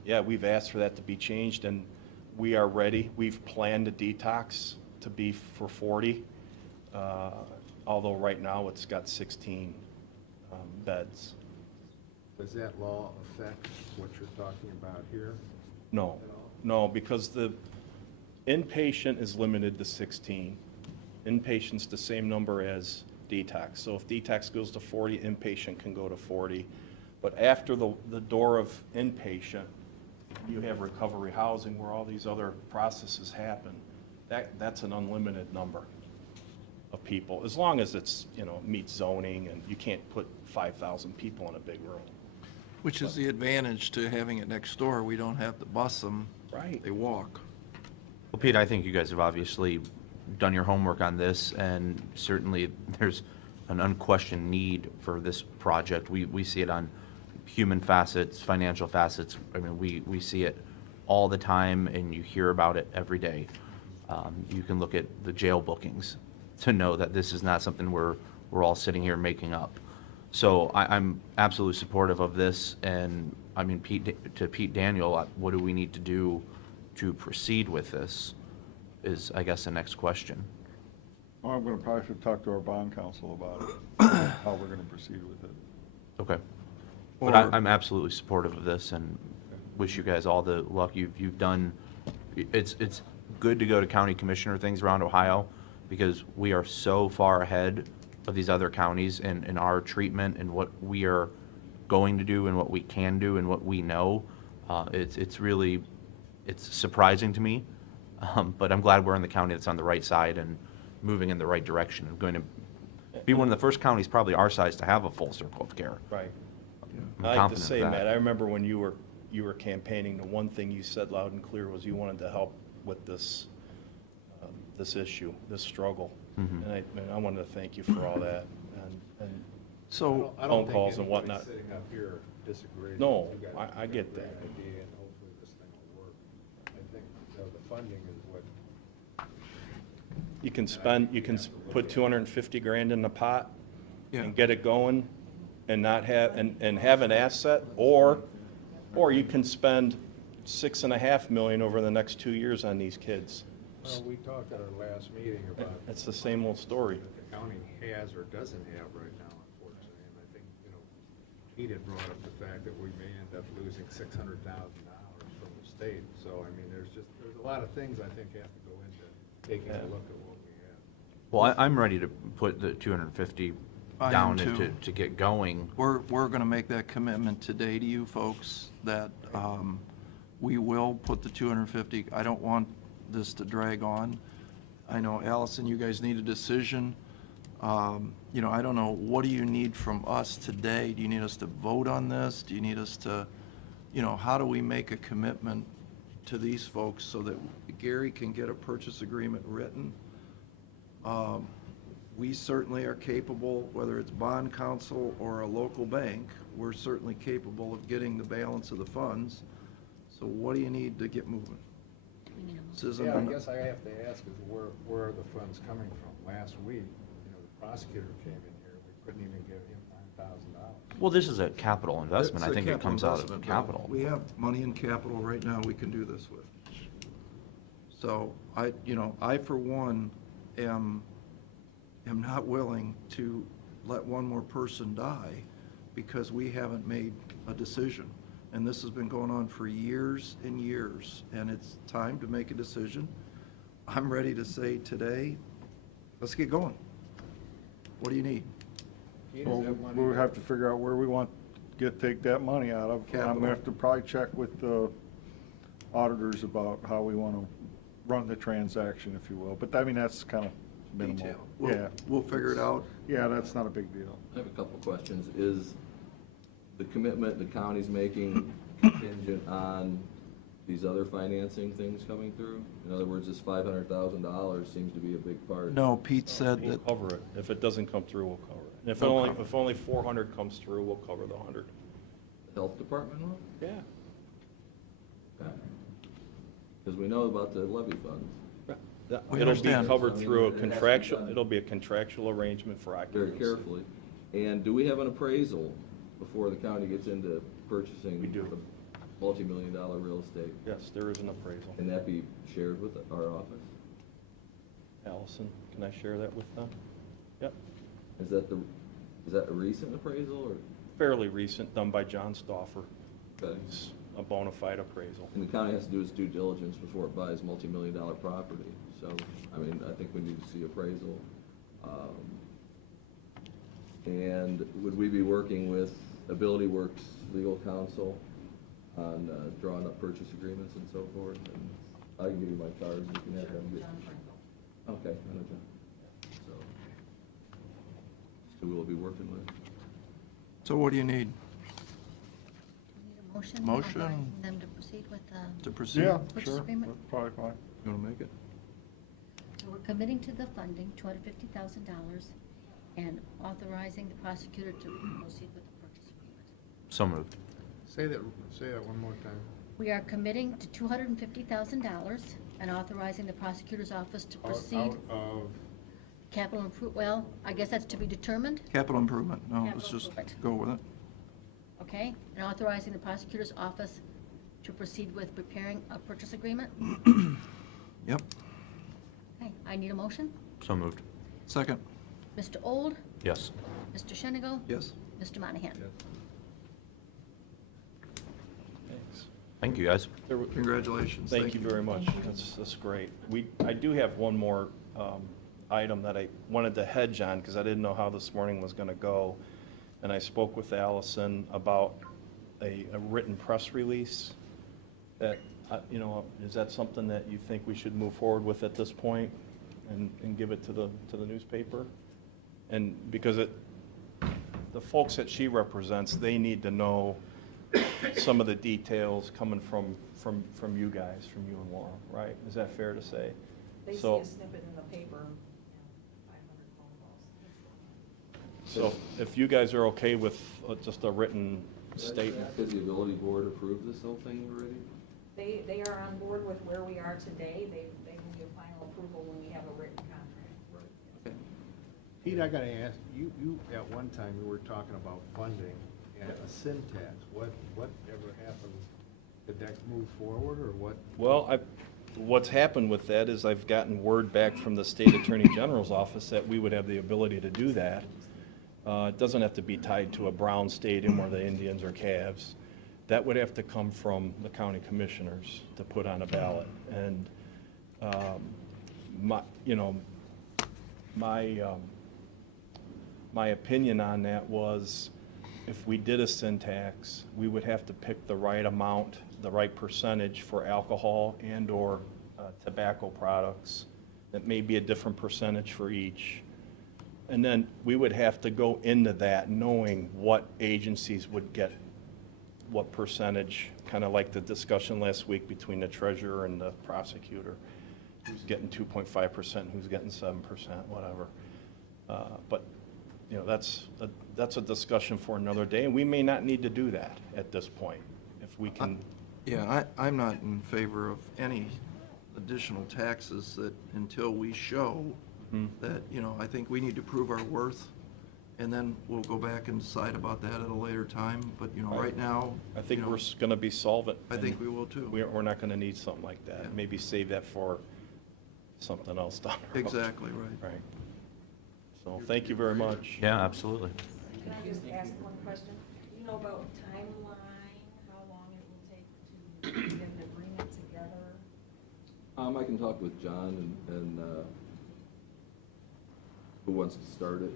yeah, we've asked for that to be changed, and we are ready. We've planned a detox to be for 40, although right now it's got 16 beds. Does that law affect what you're talking about here? No, no, because the inpatient is limited to 16. Inpatient's the same number as detox. So if detox goes to 40, inpatient can go to 40. But after the door of inpatient, you have recovery housing where all these other processes happen. That's an unlimited number of people, as long as it's, meets zoning, and you can't put 5,000 people in a big room. which is the advantage to having it next door. We don't have to bus them. Right. They walk. Well, Pete, I think you guys have obviously done your homework on this, and certainly there's an unquestioned need for this project. We see it on human facets, financial facets. I mean, we see it all the time, and you hear about it every day. You can look at the jail bookings to know that this is not something we're all sitting here making up. So I'm absolutely supportive of this, and I mean, Pete Daniel, what do we need to do to proceed with this is, I guess, the next question. Well, I'm gonna probably should talk to our bond counsel about it, how we're gonna proceed with it. Okay. Or- But I'm absolutely supportive of this and wish you guys all the luck you've done. It's good to go to county commissioner things around Ohio because we are so far ahead of these other counties in our treatment and what we are going to do and what we can do and what we know. It's really, it's surprising to me, but I'm glad we're in the county that's on the right side and moving in the right direction. I'm going to be one of the first counties, probably our size, to have a full circle of care. Right. I'm I like to confident of say, that. Matt, I remember when you were campaigning, the one thing you said loud and clear was you wanted to help with this issue, this struggle. Mhm. And I wanted to thank you for all that and So, I phone don't think calls and anybody whatnot. sitting up here disagrees. No, You got- I you got get a great that. idea, and hopefully this thing will work. I think, the funding is what, You can put 250 grand in the pot Yeah. and get it going and not have, and have an asset, or you can spend 6.5 million over the next 2 years on these kids. well, we talked at our last meeting about It's the same old story. that the county has or doesn't have right now, unfortunately. And I think, Pete had brought up the fact that we may end up losing $600,000 from the state. So, I mean, there's a lot of things I think have to go into taking a look at what we have. Well, I'm ready to put the 250 I am down too. to get going. we're going to make that commitment today to you folks, that we will put the 250. I don't want this to drag on. I know, Allison, you guys need a decision. I don't know, what do you need from us today? Do you need us to vote on this? Do you need us to, how do we make a commitment to these folks so that Gary can get a purchase agreement written? We certainly are capable, whether it's bond counsel or a local bank, we're certainly capable of getting the balance of the funds. So what do you need to get moving? This isn't Yeah, I an- guess I have to ask is where are the funds coming from? Last week, the prosecutor came in here, we couldn't even give him $9,000. Well, this is a capital investment. It's I a think it capital comes out of investment, but capital. We have money in capital right now we can do this with. So I for one am not willing to let one more person die because we haven't made a decision. And this has been going on for years and years, and it's time to make a decision. I'm ready to say today, let's get going. What do you need? Pete, Well, is that money? we'll have to figure out where we want to take that money out of. I'm Capital. gonna have to probably check with the auditors about how we want to run the transaction, if you will. But I mean, that's kind of minimal. Detail. Yeah. We'll figure it out. Yeah, that's not a big deal. I have a couple of questions. Is the commitment the county's making contingent on these other financing things coming through? In other words, this $500,000 seems to be a big part. No, Pete said We'll that, cover it. If it doesn't come through, we'll cover it. And They'll if cover only 400 comes through, we'll cover the 100. The health department one? Yeah. Because we know about the levy funds. We It'll be understand. covered through a It has to be contractual, done. it'll be a contractual arrangement for Very occupancy. carefully. And do we have an appraisal before the county gets into purchasing? We do. the multi-million-dollar real estate? Yes, there is an appraisal. Can that be shared with our office? Allison, can I share that with them? Yep. Is that a recent appraisal or? Fairly recent, done by John Stauffer. Okay. It's a bona fide appraisal. And the county has to do its due diligence before it buys multi-million-dollar property. So, I mean, I think we need to see appraisal. And would we be working with Ability Works legal counsel on drawing up purchase agreements and so forth? And I can give you my cards, you can have them get. Okay, I know John. So, who we'll be working with. so what do you need Need a motion? Motion. authorizing them to proceed with to proceed? Yeah, Purchase sure. agreement? That's probably fine. You want to make it? So we're committing to the funding, $250,000, and authorizing the prosecutor to proceed with the purchase agreement. So moved. Say that one more time. We are committing to $250,000 and authorizing the prosecutor's office to proceed. Out of, Capital improve, well, I guess that's to be determined, Capital improvement, no, let's Capital just improvement. go with it. okay? And authorizing the prosecutor's office to proceed with preparing a purchase agreement. Yep. Okay, I need a motion. So moved. Second. Mr. Old? Yes. Mr. Shenigal? Yes. Mr. Monahan? Thanks. Thank you, guys. Congratulations. Thank you very much. That's great. I do have one more item that I wanted to hedge on because I didn't know how this morning was going to go. And I spoke with Allison about a written press release that, is that something that you think we should move forward with at this point and give it to the newspaper? And because the folks that she represents, they need to know some of the details coming from you guys, from you and Laura, right? Is that fair to say? They see So- a snippet in the paper, 500 phone calls. So if you guys are okay with just a written statement. Has the ability board approved this whole thing already? They are on board with where we are today. They will give final approval when we have a written contract. Okay. Pete, I gotta ask, you, at one time, you were talking about funding and a syntax. Whatever happened? Did that move forward, or what? Well, what's happened with that is I've gotten word back from the State Attorney General's office that we would have the ability to do that. It doesn't have to be tied to a Brown stadium or the Indians or Cavs. That would have to come from the county commissioners to put on a ballot. And my opinion on that was if we did a syntax, we would have to pick the right amount, the right percentage for alcohol and/or tobacco products. That may be a different percentage for each. And then we would have to go into that knowing what agencies would get what percentage, kind of like the discussion last week between the treasurer and the prosecutor. Who's getting 2.5%, who's getting 7%, whatever. But, that's a discussion for another day, and we may not need to do that at this point, if we can. Yeah, I'm not in favor of any additional taxes that, until we show that, I think we need to prove our worth, and then we'll go back and decide about that at a later time. But, right now. I think we're going to be solvent. I think we will too. We're not going to need something like that. Yeah. Maybe save that for something else down the road. Exactly, right. Right. So, thank you very much. Yeah, absolutely. Can I just ask one question? Do you know about timeline, how long it will take to get an agreement together? I can talk with John and who wants to start it.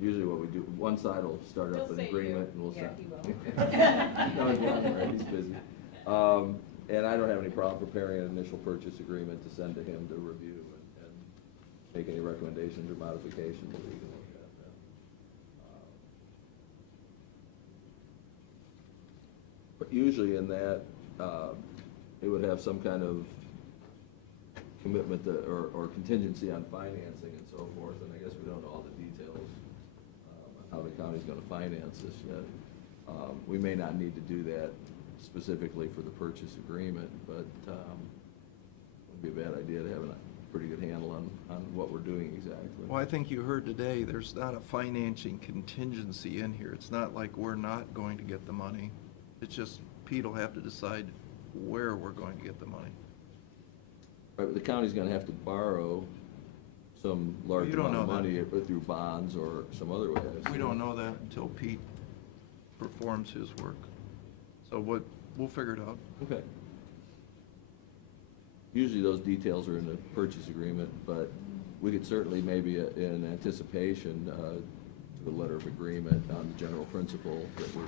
Usually what we do, one side will start up He'll an say agreement you. and we'll Yeah, send. he will. No, he's not, right, he's busy. And I don't have any problem preparing an initial purchase agreement to send to him to review and make any recommendations or modifications that we can look at then. But usually in that, it would have some kind of commitment to, or contingency on financing and so forth, and I guess we don't know all the details on how the county's gonna finance this yet. We may not need to do that specifically for the purchase agreement, but it would be a bad idea to have a pretty good handle on what we're doing exactly. Well, I think you heard today, there's not a financing contingency in here. It's not like we're not going to get the money. It's just Pete will have to decide where we're going to get the money. Right, but the county's gonna have to borrow some large You don't amount of know that. money through bonds or some other way. I We assume. don't know that until Pete performs his work. So we'll figure it out. Okay. Usually those details are in the purchase agreement, but we could certainly maybe in anticipation, do a letter of agreement on the general principle that we're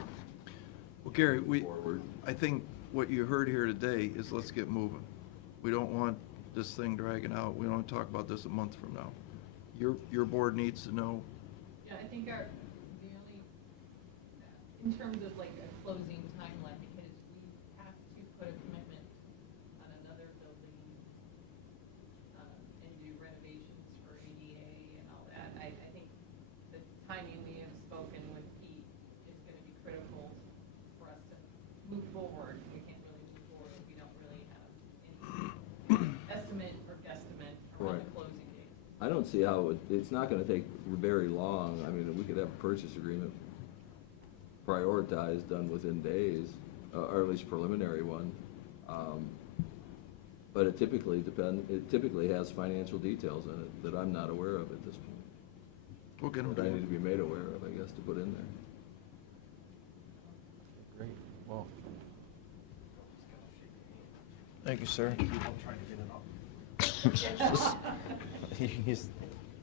Well, Gary, forward. I think what you heard here today is let's get moving. We don't want this thing dragging out. We don't want to talk about this a month from now. Your board needs to know. Yeah, I think the only, in terms of like a closing timeline, because we have to put a commitment on another building, and do renovations for ADA and all that. I think the timing we have spoken with Pete is gonna be critical for us to move forward. We can't really move forward if we don't really have any estimate or guesstimate around the Right. closing date. I don't see how it's not gonna take very long. I mean, we could have a purchase agreement prioritized, done within days, or at least preliminary one. But it typically has financial details in it that I'm not aware of at this point. We'll get them that I to need to you. be made aware of, I guess, to put in there. Great, well. Thank you, sir.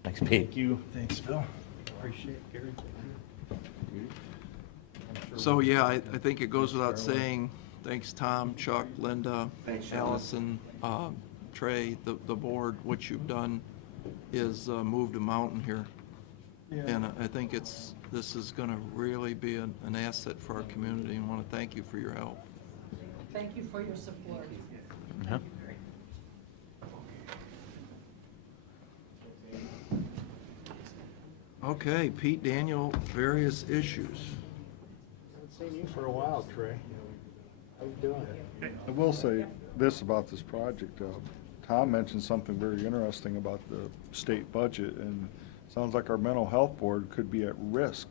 Thanks, Pete. Thank you. Thanks, Phil. Appreciate it, Gary. So, yeah, I think it goes without saying, thanks, Tom, Chuck, Linda, Allison, Trey, the board, what you've done is moved a mountain here. And I think this is gonna really be an asset for our community, and want to thank you for your help. Thank you for your support. Yeah. Okay, Pete Daniel, various issues. Haven't seen you for a while, Trey. How you doing? I will say this about this project. Tom mentioned something very interesting about the state budget, and it sounds like our mental health board could be at risk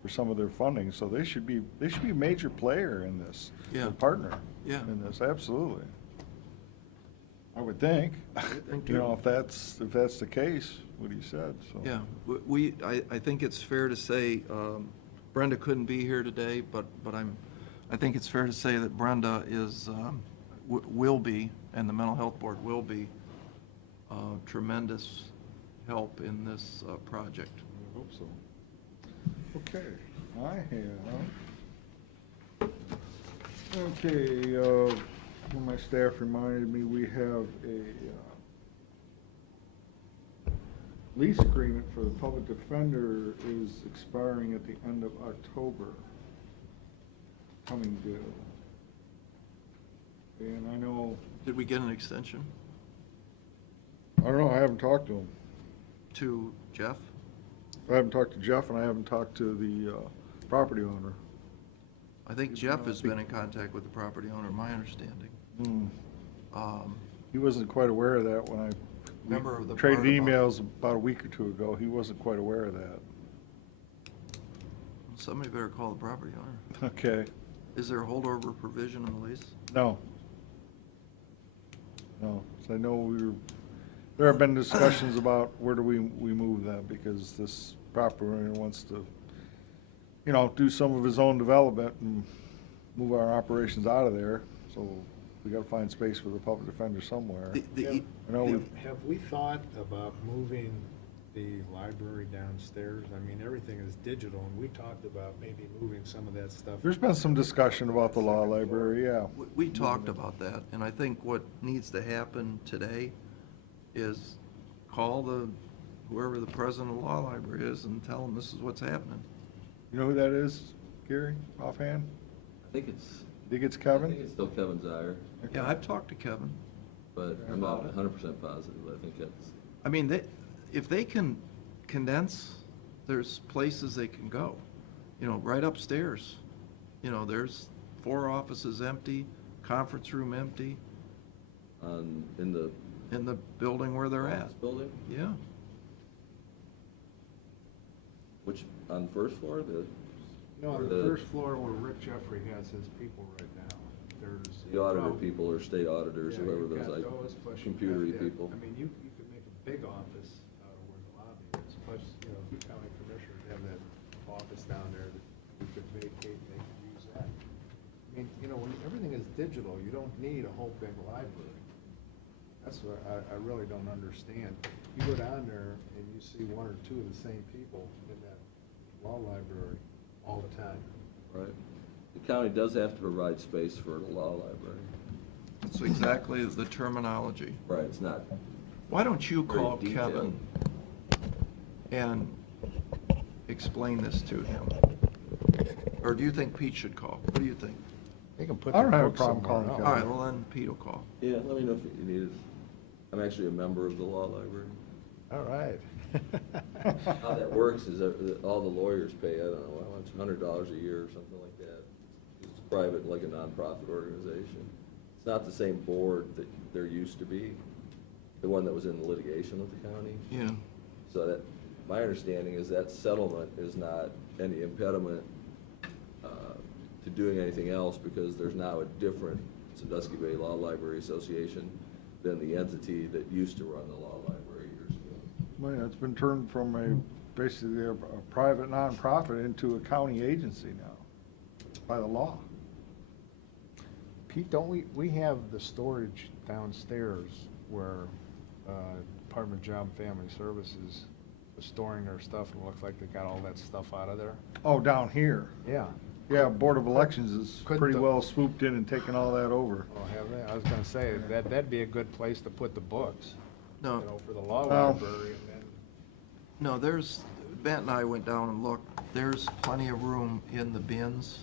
for some of their funding, so they should be a major player in this. Yeah. A partner. Yeah. In this, absolutely. I would think. think You know, too. if that's the case, what he said, so. Yeah, I think it's fair to say, Brenda couldn't be here today, but I think it's fair to say that Brenda will be, and the mental health board will be, tremendous help in this project. I hope so. Okay, I have, okay, when my staff reminded me, we have a lease agreement for the public defender is expiring at the end of October, coming due. And I know, Did we get an extension I don't know, I haven't talked to him. to Jeff? I haven't talked to Jeff, and I haven't talked to the property owner. I think Jeff has been in contact with the property owner, my understanding. Hmm. Um, He wasn't quite aware of that when we Remember the traded part about- emails about a week or two ago. He wasn't quite aware of that. Somebody better call the property owner. Okay, Is there a holdover provision in the lease? no. No, so I know there have been discussions about where do we move that, because this property owner wants to, you know, do some of his own development and move our operations out of there, so we gotta find space for the public defender somewhere. I know Have we thought about moving the library downstairs? I mean, everything is digital, and we talked about maybe moving some of that stuff. There's been some discussion about the law library, yeah. We talked about that, and I think what needs to happen today is call whoever the president of the law library is and tell them this is what's happening. You know who that is, Gary, offhand? I think it's, Think it's I Kevin? think it's still Kevin Zire, Yeah, I've talked to Kevin. but I'm not 100% positive. I think that's, I mean, if they can condense, there's places they can go. You know, right upstairs, you know, there's 4 offices empty, conference room empty, in the in the building where they're at. office building, Yeah. which, on first floor, No, on the the- first floor where Rick Jeffrey has his people right now, there's. the auditor well, people or state auditors, yeah, whoever you've those, got like, those, plus you've got computery that. people. I mean, you could make a big office out of where the lobby is, plus, you know, the county commissioners have that office down there that you could vacate, and they could use that. I mean, you know, when everything is digital, you don't need a whole big library. That's what I really don't understand. You go down there and you see 1 or 2 of the same people in that law library all the time. Right. The county does have to provide space for the law library. That's exactly the terminology. Right, it's not Why don't you very call detailed. Kevin and explain this to him? Or do you think Pete should call? What do you think? They can put I don't their have a books problem somewhere calling else. All right, well then Pete will call. Yeah, let me know if you need it. I'm actually a member of the law library. All right. How that works is that all the lawyers pay, I don't know, how much, $100 a year or something like that. It's private, like a nonprofit organization. It's not the same board that there used to be, the one that was in litigation with the county. Yeah. So that, my understanding is that settlement is not any impediment to doing anything else, because there's now a different Sandusky Bay Law Library Association than the entity that used to run the law library years ago. Well, yeah, it's been turned from a basically they're a private nonprofit into a county agency now, by the law. Pete, don't we have the storage downstairs where Department of Job and Family Services was storing their stuff, and it looks like they got all that stuff out of there? Oh, down here. Yeah. Yeah, Board of Elections is Could pretty the- well swooped in and taken all that over. Oh, have they? I was gonna say, that'd be a good place to put the books, you No, know, for the law Well- library, and then, no, Matt and I went down and looked, there's plenty of room in the bins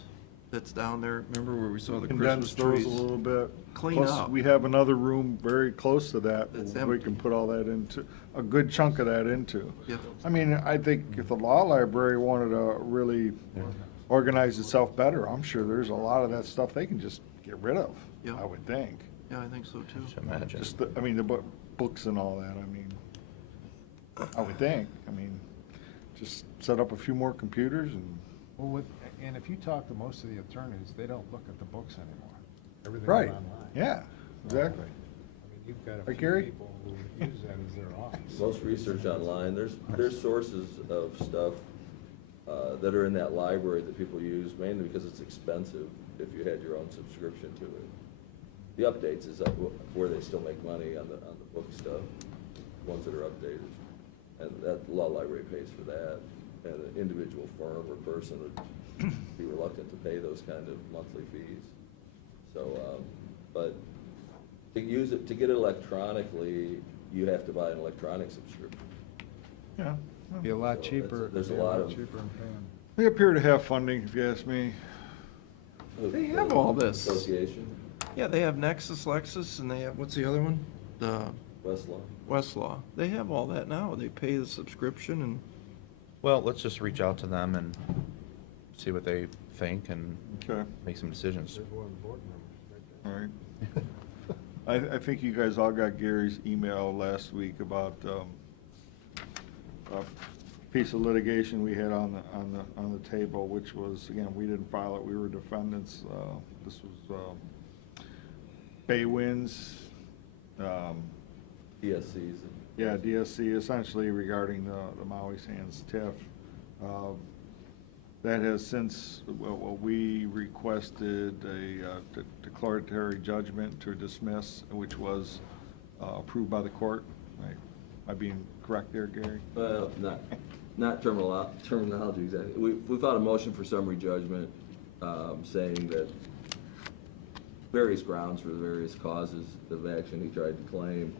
that's down there. Remember where we saw the Christmas Condense those trees? a little bit. Clean Plus, up. we have another room very close to that, That's where we empty. can put all that into, a good chunk of that into. Yeah. I mean, I think if the law library wanted to really organize itself better, I'm sure there's a lot of that stuff they can just get rid of, Yeah. I would think. Yeah, I think so too. Just imagine. Just, I mean, the books and all that, I mean, I would think, I mean, just set up a few more computers and. well, and if you talk to most of the attorneys, they don't look at the books anymore. Everything's Right, online. yeah, exactly. I mean, you've got a Right, few Gary? people who use that as their office. Most research online, there's sources of stuff that are in that library that people use, mainly because it's expensive if you had your own subscription to it. The updates is where they still make money on the book stuff, ones that are updated. And that law library pays for that, and an individual firm or person would be reluctant to pay those kind of monthly fees. So, but to use it, to get it electronically, you have to buy an electronic subscription. Yeah. Be a lot So cheaper. there's be a lot of- cheaper than paying. They appear to have funding, if you ask me. They have all this. Association, Yeah, they have Nexus, Lexus, and they have, what's the other one? The Westlaw. Westlaw. They have all that now. They pay the subscription and, Well, let's just reach out to them and see what they think and Okay, make some decisions. There's one of the board members right there. all right. I think you guys all got Gary's email last week about a piece of litigation we had on the table, which was, again, we didn't file it, we were defendants. This was Bay Winds, DSCs. yeah, DSC, essentially regarding the Maui Sands TIF. That has since, well, we requested a declaratory judgment to dismiss, which was approved by the court. Right? Am I being correct there, Gary? Well, not terminology exactly. We filed a motion for summary judgment, saying that various grounds for the various causes of action he tried to claim,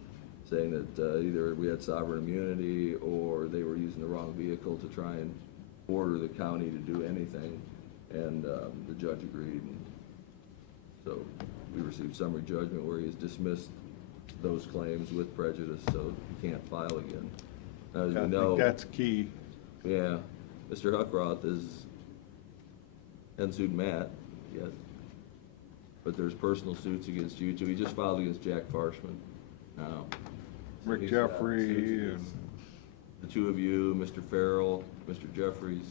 saying that either we had sovereign immunity or they were using the wrong vehicle to try and order the county to do anything, and the judge agreed. And so we received summary judgment where he has dismissed those claims with prejudice, so he can't file again. Now, as I we think know, that's key. yeah, Mr. Huckroth hasn't sued Matt yet, but there's personal suits against you too. He just filed against Jack Farshman now. So Rick he's got Jeffrey suits and, against the two of you, Mr. Farrell, Mr. Jeffries,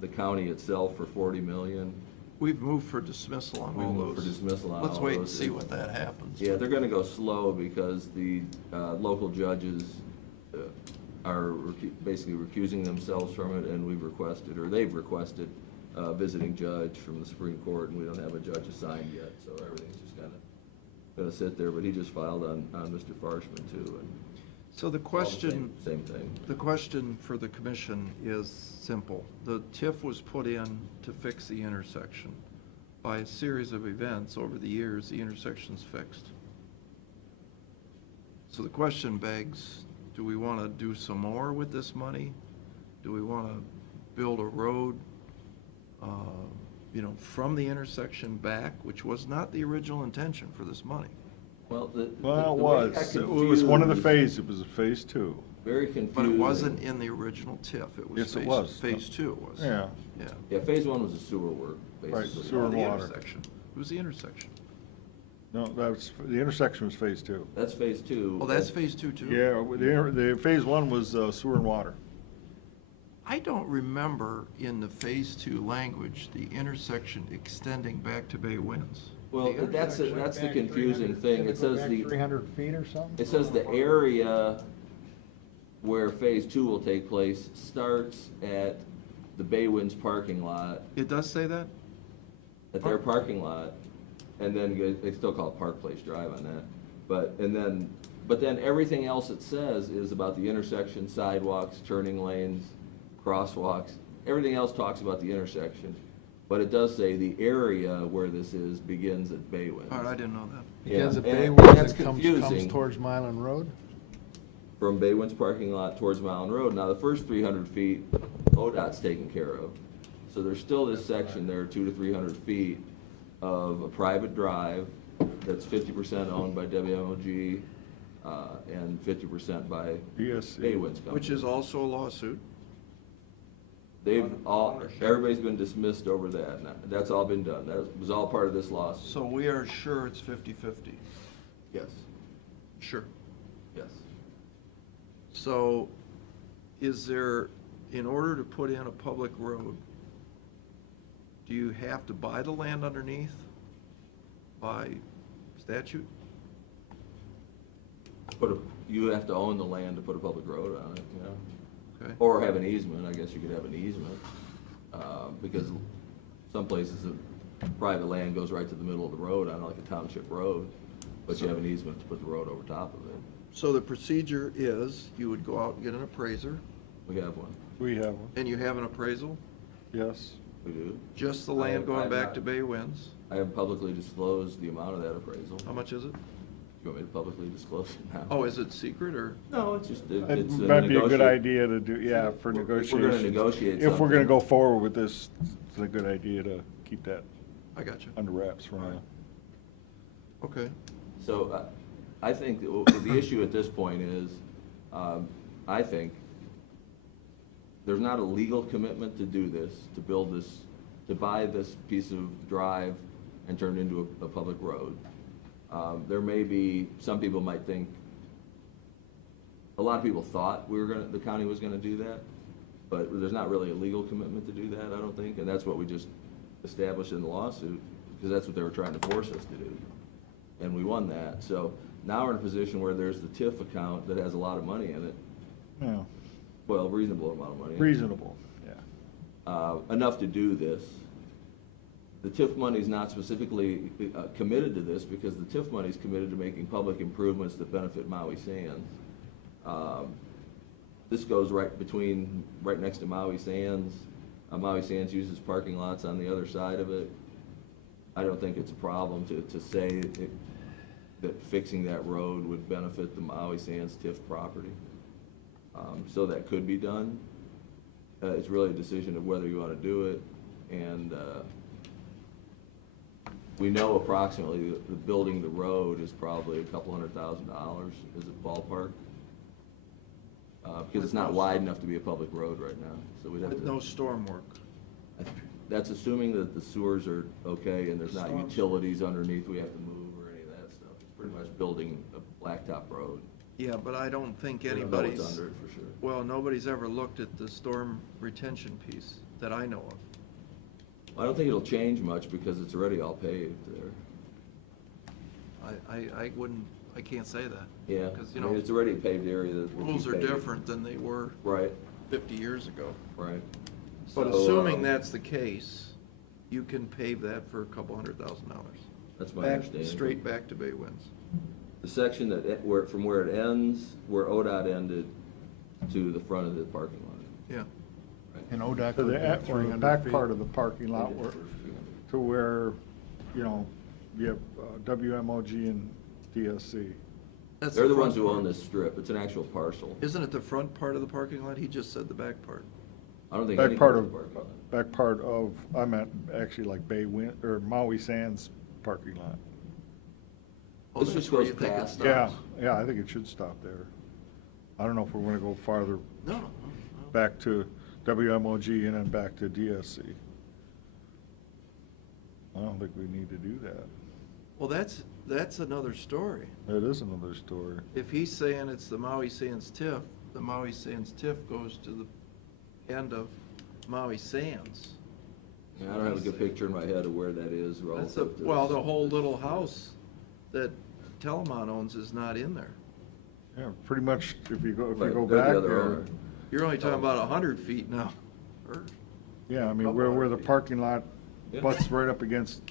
the county itself for $40 million. we've moved for dismissal on We've all moved those. for dismissal on Let's all wait and those. see what that happens. Yeah, they're gonna go slow because the local judges are basically recusing themselves from it, and we've requested, or they've requested, a visiting judge from the Supreme Court, and we don't have a judge assigned yet, so everything's just gonna sit there, but he just filed on Mr. Farshman too, and So the all the question, same thing. the question for the commission is simple. The TIF was put in to fix the intersection. By a series of events over the years, the intersection's fixed. So the question begs, do we want to do some more with this money? Do we want to build a road, from the intersection back, which was not the original intention for this money? Well, it was one of the phases, it was a phase two. Very confusing. But it wasn't in the original TIF. It was Yes, it phase, was. phase two it was. Yeah. Yeah. Yeah, phase one was the sewer work, Right, basically. sewer and The water. intersection. It was the intersection. No, the intersection was phase two. That's phase two. Oh, that's phase two too? Yeah, the phase one was sewer and water. I don't remember in the phase two language, the intersection extending back to Bay Winds. Well, that's the confusing thing. It says the. 300 feet or something? It says the area where phase 2 will take place starts at the Bay Winds parking lot, It does say that? at their parking lot, and then they still call it Park Place Drive on that. But then everything else it says is about the intersection, sidewalks, turning lanes, crosswalks. Everything else talks about the intersection. But it does say the area where this is begins at Bay Winds. All right, I didn't know that. Begins at Yeah, Bay and Winds that's and comes confusing. towards Mylan Road? From Bay Winds parking lot towards Mountain Road. Now, the first 300 feet, ODOT's taken care of. So there's still this section there, 200 to 300 feet of a private drive that's 50% owned by WMOG and 50% by DSC. Bay Winds Company. Which is also a lawsuit. Everybody's been dismissed over that. Now, that's all been done. That was all part of this lawsuit. So we are sure it's 50/50. Yes, Sure. yes. So is there, in order to put in a public road, do you have to buy the land underneath by statute? You have to own the land to put a public road on it, you know? Okay. Or have an easement, I guess you could have an easement, because some places, the private land goes right to the middle of the road on like a township road, but you have an easement to put the road over top of it. So the procedure is, you would go out and get an appraiser, We have one, We have one, and you have an appraisal, yes. we do. just the I land have- going I've back not- to Bay Winds. I have publicly disclosed the amount of that appraisal. How much is it? You want me to publicly disclose it now? Oh, is it secret, or? No, it's just, It it's a might be a good negotiate- idea to do, yeah, for If we're negotiations. gonna negotiate If we're gonna something. go forward with this, it's a good idea to keep that I got you. under wraps for now. Okay. So I think the issue at this point is, I think there's not a legal commitment to do this, to build this, to buy this piece of drive and turn it into a public road. There may be, some people might think, a lot of people thought the county was gonna do that, but there's not really a legal commitment to do that, I don't think, and that's what we just established in the lawsuit, because that's what they were trying to force us to do. And we won that, so now we're in a position where there's the TIF account that has a lot of money in it, Yeah, well, reasonable amount of money. in it. reasonable, yeah. Enough to do this. The TIF money is not specifically committed to this because the TIF money is committed to making public improvements that benefit Maui Sands. This goes right next to Maui Sands. Maui Sands uses parking lots on the other side of it. I don't think it's a problem to say that fixing that road would benefit the Maui Sands TIF property. So that could be done. It's really a decision of whether you want to do it, and we know approximately that building the road is probably $200,000 is a ballpark. Because it's not wide enough to be a public road right now, so we'd have With to. no storm work. That's assuming that the sewers are okay and there's not Storms. utilities underneath we have to move or any of that stuff. It's pretty much building a blacktop road. Yeah, but I don't think We don't know what's anybody's, under it for sure. well, nobody's ever looked at the storm retention piece that I know of. I don't think it'll change much because it's already all paved there. I wouldn't, I can't say that. Yeah, Because, I mean, it's already a paved area that will rules keep are paved. different than they were Right, 50 years ago. right. But So, assuming that's the case, you can pave that for $200,000. That's my Back, understanding. straight back to Bay Winds. The section from where it ends, where ODOT ended, to the front of the parking lot. Yeah. And ODOT To goes the, back or the 300 back feet. part of the parking lot where, to where, you know, you have WMOG and DSC. That's They're the front ones who part. own this strip. It's an actual parcel. Isn't it the front part of the parking lot? He just said the back part. I don't think Back any part part of, parking lot. back part of, I meant actually like Bay Wind, or Maui Sands parking lot. Oh, This that's just where goes you think it past. stops. Yeah, I think it should stop there. I don't know if we're gonna go farther No. back to WMOG and then back to DSC. I don't think we need to do that. Well, that's another story. That is another story. If he's saying it's the Maui Sands TIF, the Maui Sands TIF goes to the end of Maui Sands. Yeah, I don't have a good picture in my head of where that is That's a, relative to. well, the whole little house that Telemon owns is not in there. Yeah, pretty much, if you go Right, back they're the other there, owner. You're only talking about 100 feet now. Or- yeah, I mean, where the parking lot Yeah. butts right up against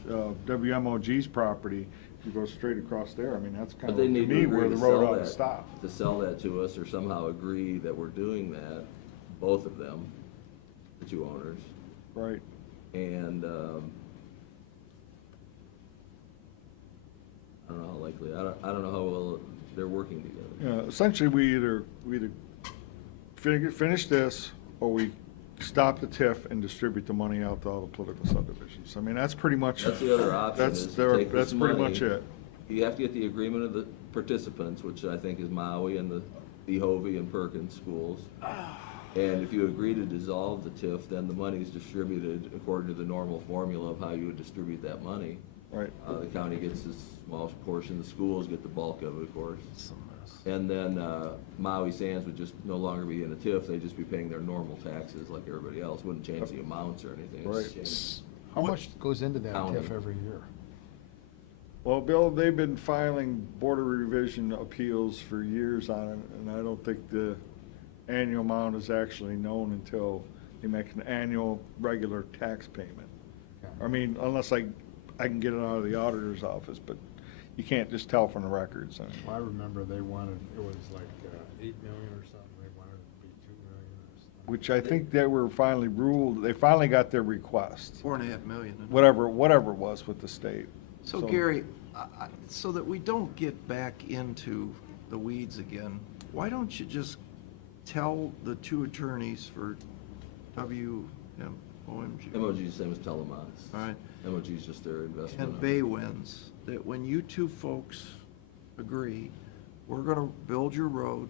WMOG's property, you go straight across there, I mean, that's kind But of, they to need to me, where agree the to road sell ought to that, stop. to sell that to us, or somehow agree that we're doing that, both of them, the two owners. Right. And, I don't know how likely, I don't know how well they're working together. Yeah, essentially, we either finish this, or we stop the TIF and distribute the money out to all the political subdivisions. I mean, that's pretty much. That's the other option, That's is to their- take this That's pretty money. much it. You have to get the agreement of the participants, which I think is Maui and the Hovey and Perkins schools. And if you agree to dissolve the TIF, then the money is distributed according to the normal formula of how you would distribute that money. Right. The county gets a small portion, the schools get the bulk of it, of course. And then Maui Sands would just no longer be in the TIF, they'd just be paying their normal taxes like everybody else, wouldn't change the amounts or anything. It's Right. just- How much goes into that County. TIF every year? Well, Bill, they've been filing border revision appeals for years on it, and I don't think the annual amount is actually known until they make an annual regular tax payment. Okay. I mean, unless I can get it out of the auditor's office, but you can't just tell from the records. I mean, Well, I remember they wanted, it was like 8 million or something, they wanted it to be 2 million or something. which I think they were finally ruled, they finally got their request, 4.5 million. whatever it was with the state. So Gary, so that we don't get back into the weeds again, why don't you just tell the two attorneys for WMOMG? MOG is the same as Telemont. All right. MOG is just their investment. And Bay Winds, that when you two folks agree, we're gonna build your road,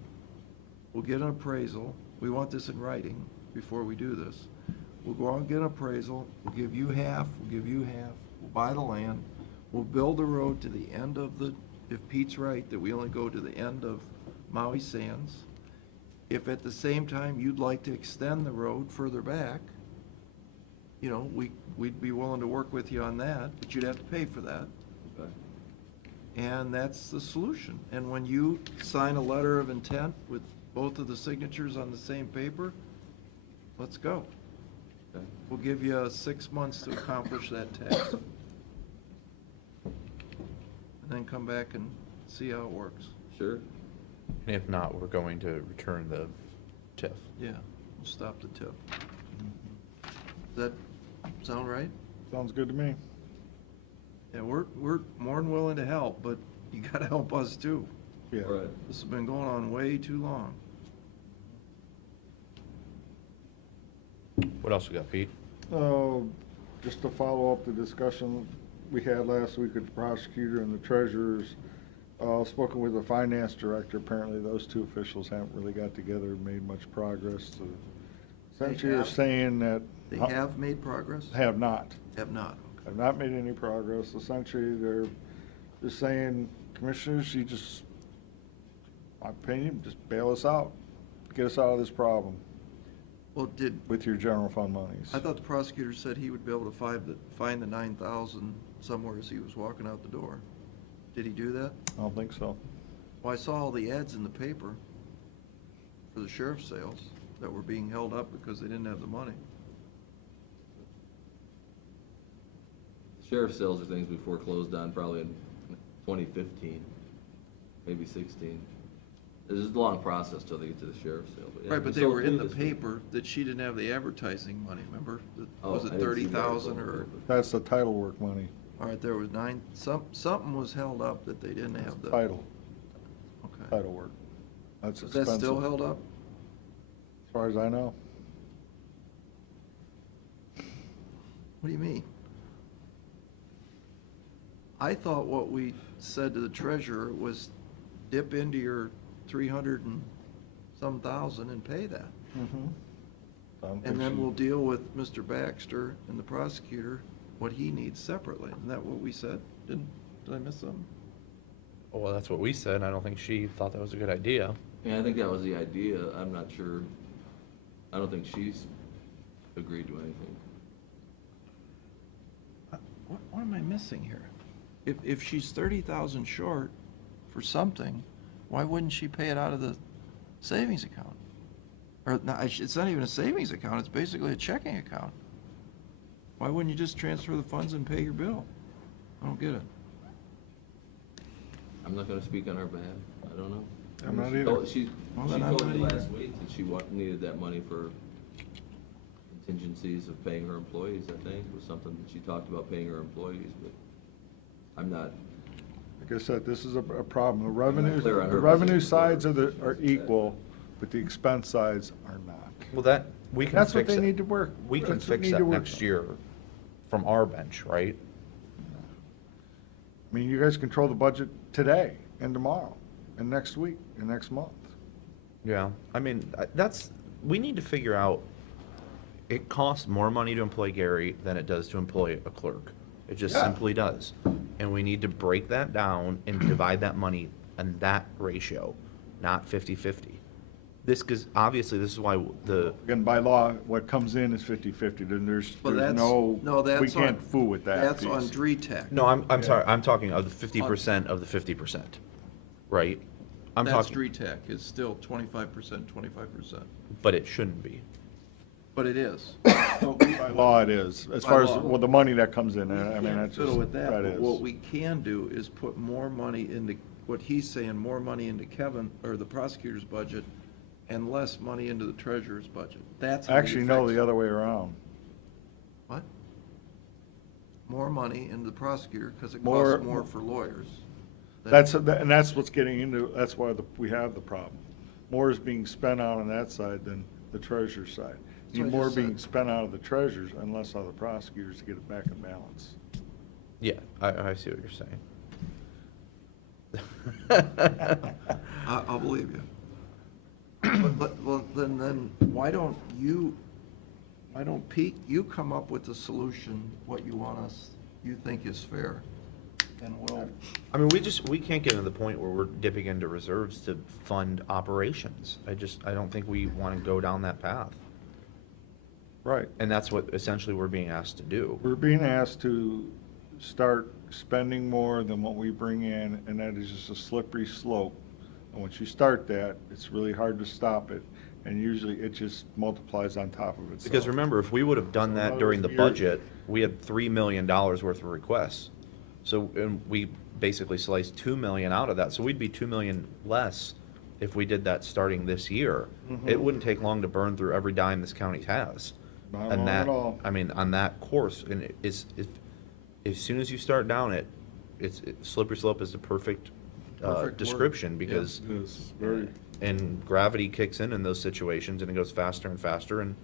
we'll get an appraisal, we want this in writing before we do this. We'll go out and get an appraisal, we'll give you half, we'll buy the land, we'll build the road to the end of the, if Pete's right, that we only go to the end of Maui Sands. If at the same time you'd like to extend the road further back, you know, we'd be willing to work with you on that, but you'd have to pay for that. Okay. And that's the solution. And when you sign a letter of intent with both of the signatures on the same paper, let's go. Okay. We'll give you 6 months to accomplish that task. And then come back and see how it works. Sure. And if not, we're going to return the TIF. Yeah, we'll stop the tip. Does that sound right? Sounds good to me. Yeah, we're more than willing to help, but you gotta help us too. Yeah. Right. This has been going on way too long. What else we got, Pete? Just to follow up the discussion we had last week with the prosecutor and the treasurers, spoken with the finance director, apparently those two officials haven't really got together and made much progress. Essentially, they're have? saying that. They have made progress? Have not. Have not. Have not made any progress. Essentially, they're just saying, commissioners, you just, my opinion, just bail us out. Get us out of this problem Well, with your general fund monies. I thought the prosecutor said he would be able to find the 9,000 somewhere as he was walking out the door. Did he do that? I don't think so. Well, I saw all the ads in the paper for the sheriff's sales that were being held up because they didn't have the money. Sheriff sales are things we foreclosed on probably in 2015, maybe 16. This is a long process till they get to the sheriff's sale. Yeah, Right, but we they sold were in three the this week. paper that she didn't have the advertising money, remember? Oh, Was I it didn't see the 30,000 article. or, That's the title work money, all right, there was something was held up that they didn't have the. title, Okay. title work. That's Is expensive. that still held up? As far as I know. What do you mean? I thought what we said to the treasurer was dip into your 300 and some thousand and pay that. And then we'll deal with Mr. Baxter and the prosecutor, what he needs separately. Isn't that what we said? Did I miss something? Oh, well, that's what we said. I don't think she thought that was a good idea. Yeah, I think that was the idea. I'm not sure. I don't think she's agreed to anything. What am I missing here? If she's 30,000 short for something, why wouldn't she pay it out of the savings account? Or, no, it's not even a savings account, it's basically a checking account. Why wouldn't you just transfer the funds and pay your bill? I don't get it. I'm not gonna speak on her behalf, I don't know. I'm not She either. told- She Well, then I'm told me not either. last week that she needed that money for contingencies of paying her employees, I think, was something that she talked about paying her employees, but I'm not, Like I said, this is a problem. The not revenues, clear on the her revenue position. sides are equal, but the expense sides are not. Well, that, we can That's what fix they that. need to work. We can that's what fix need that to work next on. year from our bench, right? I mean, you guys control the budget today and tomorrow and next week and next month. Yeah, I mean, that's, we need to figure out, it costs more money to employ Gary than it does to employ a clerk. It just Yeah. simply does. And we need to break that down and divide that money in that ratio, not 50-50. This, because obviously this is why the, Again, by law, what comes in is 50/50, then there's But that's, no, no, that's we can't on- fool with that That's piece. on DRETAC. no, I'm Yeah. sorry, I'm talking of the 50% of the 50%, right? I'm That's talking, DRETAC, is still 25%, 25%. but it shouldn't be. But it is. By law, it is, as By far as, law. well, the money that comes in, We I mean, can't that's fiddle just, with that, that but is. what we can do is put more money into, what he's saying, more money into Kevin, or the prosecutor's budget, and less money into the treasurer's budget. That's how you Actually, no, fix the it. other way around. What? More money into the prosecutor, because it More- costs more for lawyers. And that's what's getting into, that's why we have the problem. More is being spent out on that side than the treasurer's side. That's what I Need more just being said. spent out of the treasurers and less out of the prosecutors to get it back in balance. Yeah, I see what you're saying. I'll believe you. Well, then, why don't Pete, you come up with the solution, what you want us, you think is fair, and we'll, I mean, we can't get to the point where we're dipping into reserves to fund operations. I don't think we want to go down that path. Right. And that's what essentially we're being asked to do. We're being asked to start spending more than what we bring in, and that is just a slippery slope. And once you start that, it's really hard to stop it, and usually it just multiplies on top of itself. Because remember, if we would have done that during the Another budget, we had $3 million worth of requests. So, and we basically sliced 2 million out of that, so we'd be 2 million less if we did that starting this year. It wouldn't take long to burn through every dime this county has. Not And long that, at all. I mean, on that course, and it is, as soon as you start down it, slippery slope is the perfect Perfect word. description, Yeah. because, It is very, and gravity kicks in those situations, and it goes faster and faster, and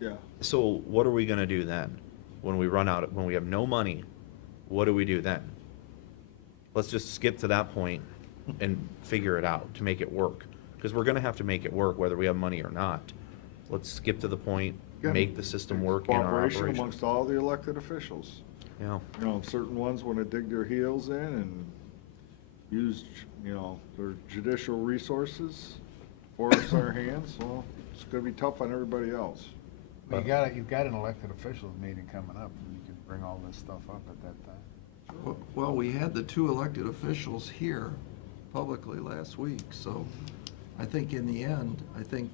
yeah. so what are we gonna do then? When we run out, when we have no money, what do we do then? Let's just skip to that point and figure it out to make it work, because we're gonna have to make it work whether we have money or not. Let's skip to the point, make the system work in our Cooperation operations. amongst all the elected officials. Yeah. You know, certain ones want to dig their heels in and use, you know, their judicial resources, force our hands, well, it's gonna be tough on everybody else. You've got an elected officials meeting coming up, and you can bring all this stuff up at that time. well, we had the 2 elected officials here publicly last week, so I think in the end, I think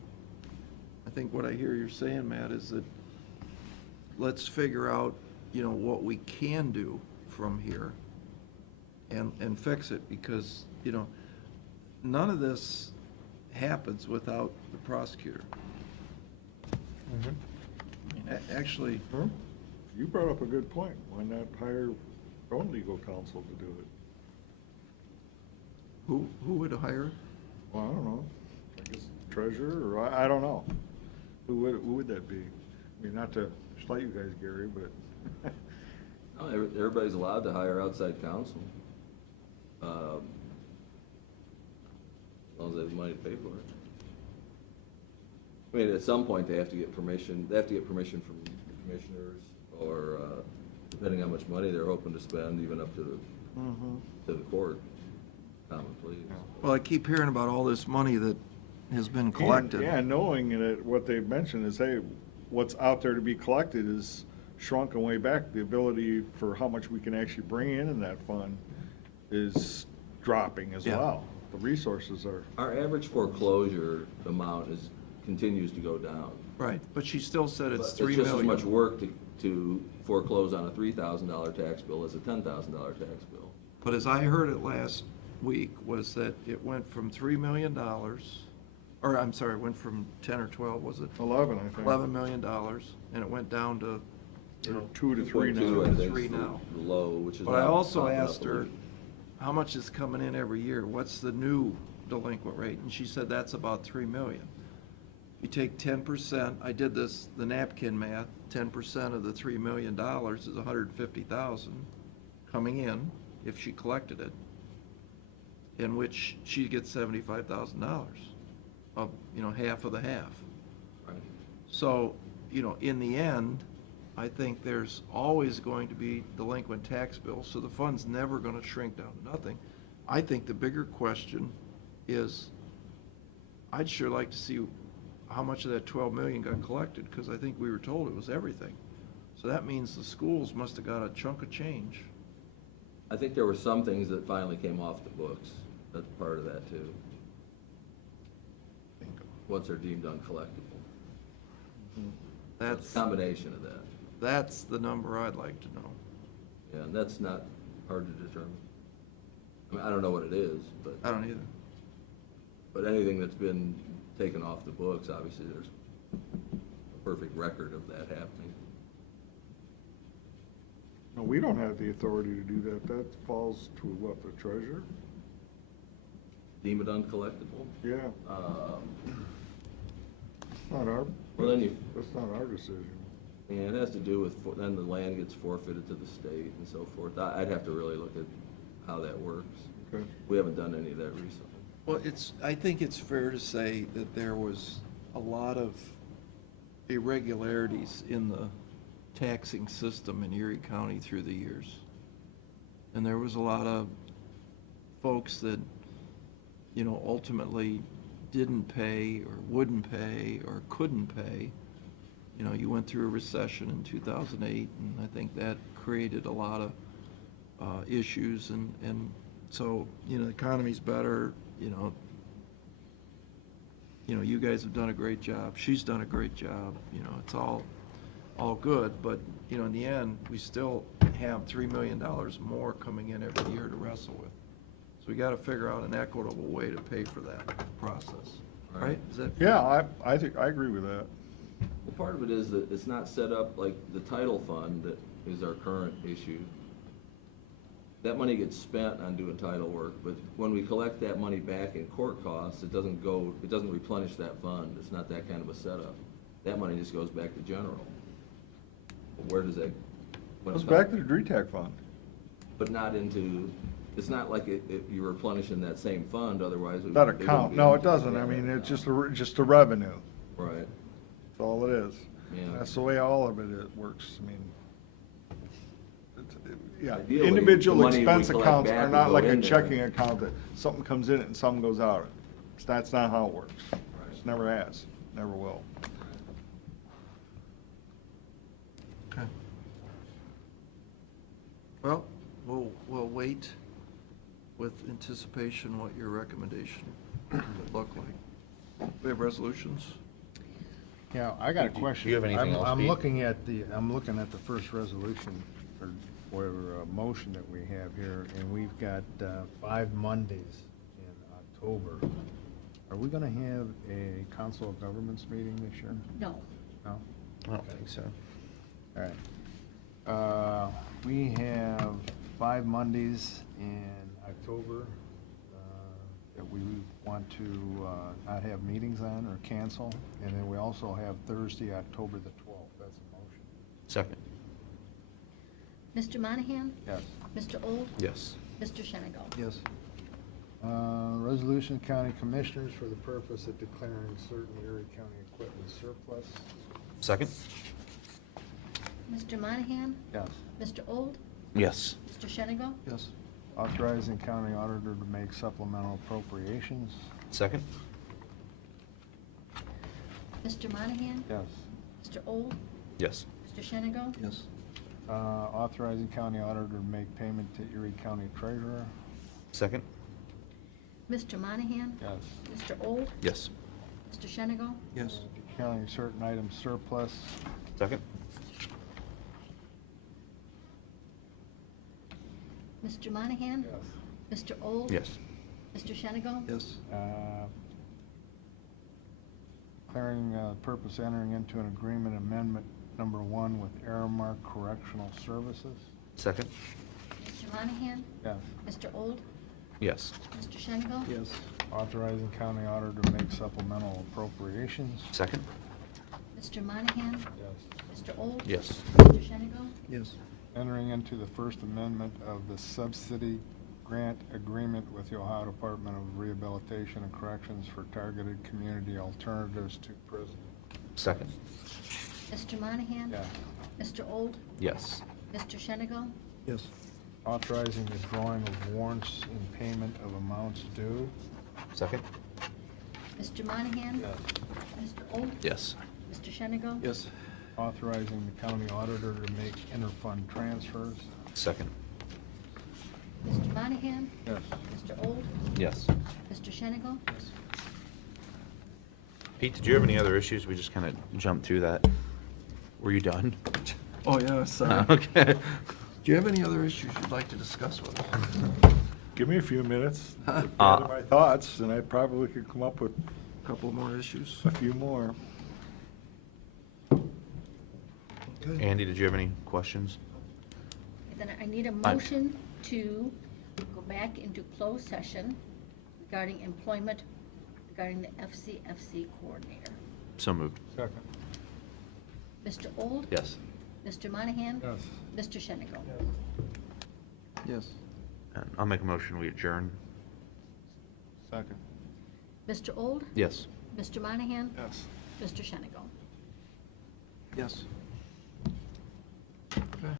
what I hear you're saying, Matt, is that let's figure out, you know, what we can do from here and fix it, because, you know, none of this happens without the prosecutor. I mean, actually, You brought up a good point. Why not hire our own legal counsel to do it? who would hire? Well, I don't know. I guess treasurer, or I don't know. Who would that be? I mean, not to slight you guys, Gary, but. no, everybody's allowed to hire outside counsel. As long as they have money to pay for it. I mean, at some point, they have to get permission from the commissioners, or, depending how much money they're hoping to spend, even up to the court, common pleas. Well, I keep hearing about all this money that has been collected. Yeah, knowing that what they've mentioned is, hey, what's out there to be collected is shrunken way back. The ability for how much we can actually bring in that fund is dropping as Yeah. well. the resources are. Our average foreclosure amount continues to go down. Right, but she still said it's But 3 just as million. much work to foreclose on a $3,000 tax bill as a $10,000 tax bill. But as I heard it last week, was that it went from $3 million, or I'm sorry, it went from 10 or 12, was it? 11, I think. $11 million, and it went down to, you know, 2 to 3 now. 2.2, I think, Three is the now. low, which is But I not also popping up asked a her, week. how much is coming in every year? What's the new delinquent rate? And she said that's about 3 million. You take 10%, I did this, the napkin math, 10% of the $3 million is 150,000 coming in, if she collected it, in which she gets $75,000 of, you know, half of the half. Right. So, you know, in the end, I think there's always going to be delinquent tax bills, so the fund's never gonna shrink down to nothing. I think the bigger question is, I'd sure like to see how much of that 12 million got collected, because I think we were told it was everything. So that means the schools must have got a chunk of change. I think there were some things that finally came off the books. That's part of that too. Once they're deemed uncollectible. That's, It's a combination of that. that's the number I'd like to know. Yeah, and that's not hard to determine. I mean, I don't know what it is, but. I don't either. But anything that's been taken off the books, obviously, there's a perfect record of that happening. No, we don't have the authority to do that. That falls to what, the treasurer? Deem it uncollectible? Yeah, it's not our, Well, then you, that's not our decision. and it has to do with, then the land gets forfeited to the state and so forth. I'd have to really look at how that works. Okay. We haven't done any of that recently. Well, I think it's fair to say that there was a lot of irregularities in the taxing system in Erie County through the years. And there was a lot of folks that, you know, ultimately didn't pay or wouldn't pay or couldn't pay. You know, you went through a recession in 2008, and I think that created a lot of issues. And so, you know, the economy's better, you know, you guys have done a great job. She's done a great job. You know, it's all good, but, you know, in the end, we still have $3 million more coming in every year to wrestle with. So we got to figure out an equitable way to pay for that process, right? Is that? Yeah, I think, I agree with that. Well, part of it is that it's not set up like the title fund that is our current issue. That money gets spent on doing title work, but when we collect that money back in court costs, it doesn't replenish that fund. It's not that kind of a setup. That money just goes back to general. But where does that? when Goes it's back to the DRETAC fund. But not into, it's not like you're replenishing that same fund, otherwise. That they wouldn't account, be no, on it doesn't. I mean, it's just a revenue. Right. That's all it is. Yeah. That's the way all of it works. I mean, yeah, Ideally, individual the money we expense collect accounts back are will not go like a in there. checking account that something comes in it and something goes out. That's not how it works. It never has, never will. Okay. Well, we'll wait with anticipation what your recommendation would look like. We have resolutions? Yeah, I got a Do you question. have anything else, I'm Pete? looking at the first resolution, or motion that we have here, and we've got 5 Mondays in October. Are we gonna have a Council of Governments meeting this year? No. No? I don't think so. All right. We have 5 Mondays in October that we want to not have meetings on or cancel. And then we also have Thursday, October the 12th. That's a motion. Second. Mr. Monahan? Yes. Mr. Old? Yes. Mr. Shenigo? Yes. Resolution County Commissioners for the purpose of declaring certain Erie County equipment surplus. Second. Mr. Monahan? Yes. Mr. Old? Yes. Mr. Shenigo? Yes. Authorizing county auditor to make supplemental appropriations. Second. Mr. Monahan? Yes. Mr. Old? Yes. Mr. Shenigo? Yes. Authorizing county auditor to make payment to Erie County treasurer. Second. Mr. Monahan? Yes. Mr. Old? Yes. Mr. Shenigal? Yes. Declaring certain items surplus. Second? Mr. Monahan? Yes. Mr. Old? Yes. Mr. Shenigal? Yes. Declaring purpose entering into an agreement amendment number 1 with Aramark Correctional Services. Second? Mr. Monahan? Yes. Mr. Old? Yes. Mr. Shenigal? Yes. Authorizing county auditor to make supplemental appropriations. Second? Mr. Monahan? Yes. Mr. Old? Yes. Mr. Shenigal? Yes. Entering into the First Amendment of the subsidy grant agreement with the Ohio Department of Rehabilitation and Corrections for targeted community alternatives to prison. Second? Mr. Monahan? Yes. Mr. Old? Yes. Mr. Shenigal? Yes. Authorizing the drawing of warrants in payment of amounts due. Second? Mr. Monahan? Mr. Old? Yes. Mr. Shenigal? Yes. Authorizing the county auditor to make interfund transfers. Second? Mr. Monahan? Yes. Mr. Old? Yes. Mr. Shenigal? Pete, did you have any other issues? We just kind of jumped through that. Were you done? Oh, yeah, sorry. Okay. Do you have any other issues you'd like to discuss with us? Give me a few minutes to Uh, gather my thoughts, and I probably could come up with A couple more issues? a few more. Okay. Andy, did you have any questions? Then I need a motion to go back into closed session regarding employment, regarding the FCFC coordinator. So moved. Second. Mr. Old? Yes. Mr. Monahan? Yes. Mr. Shenigal? Yes. And I'll make a motion, we adjourn. Second. Mr. Old? Yes. Mr. Monahan? Yes. Mr. Shenigal? Yes.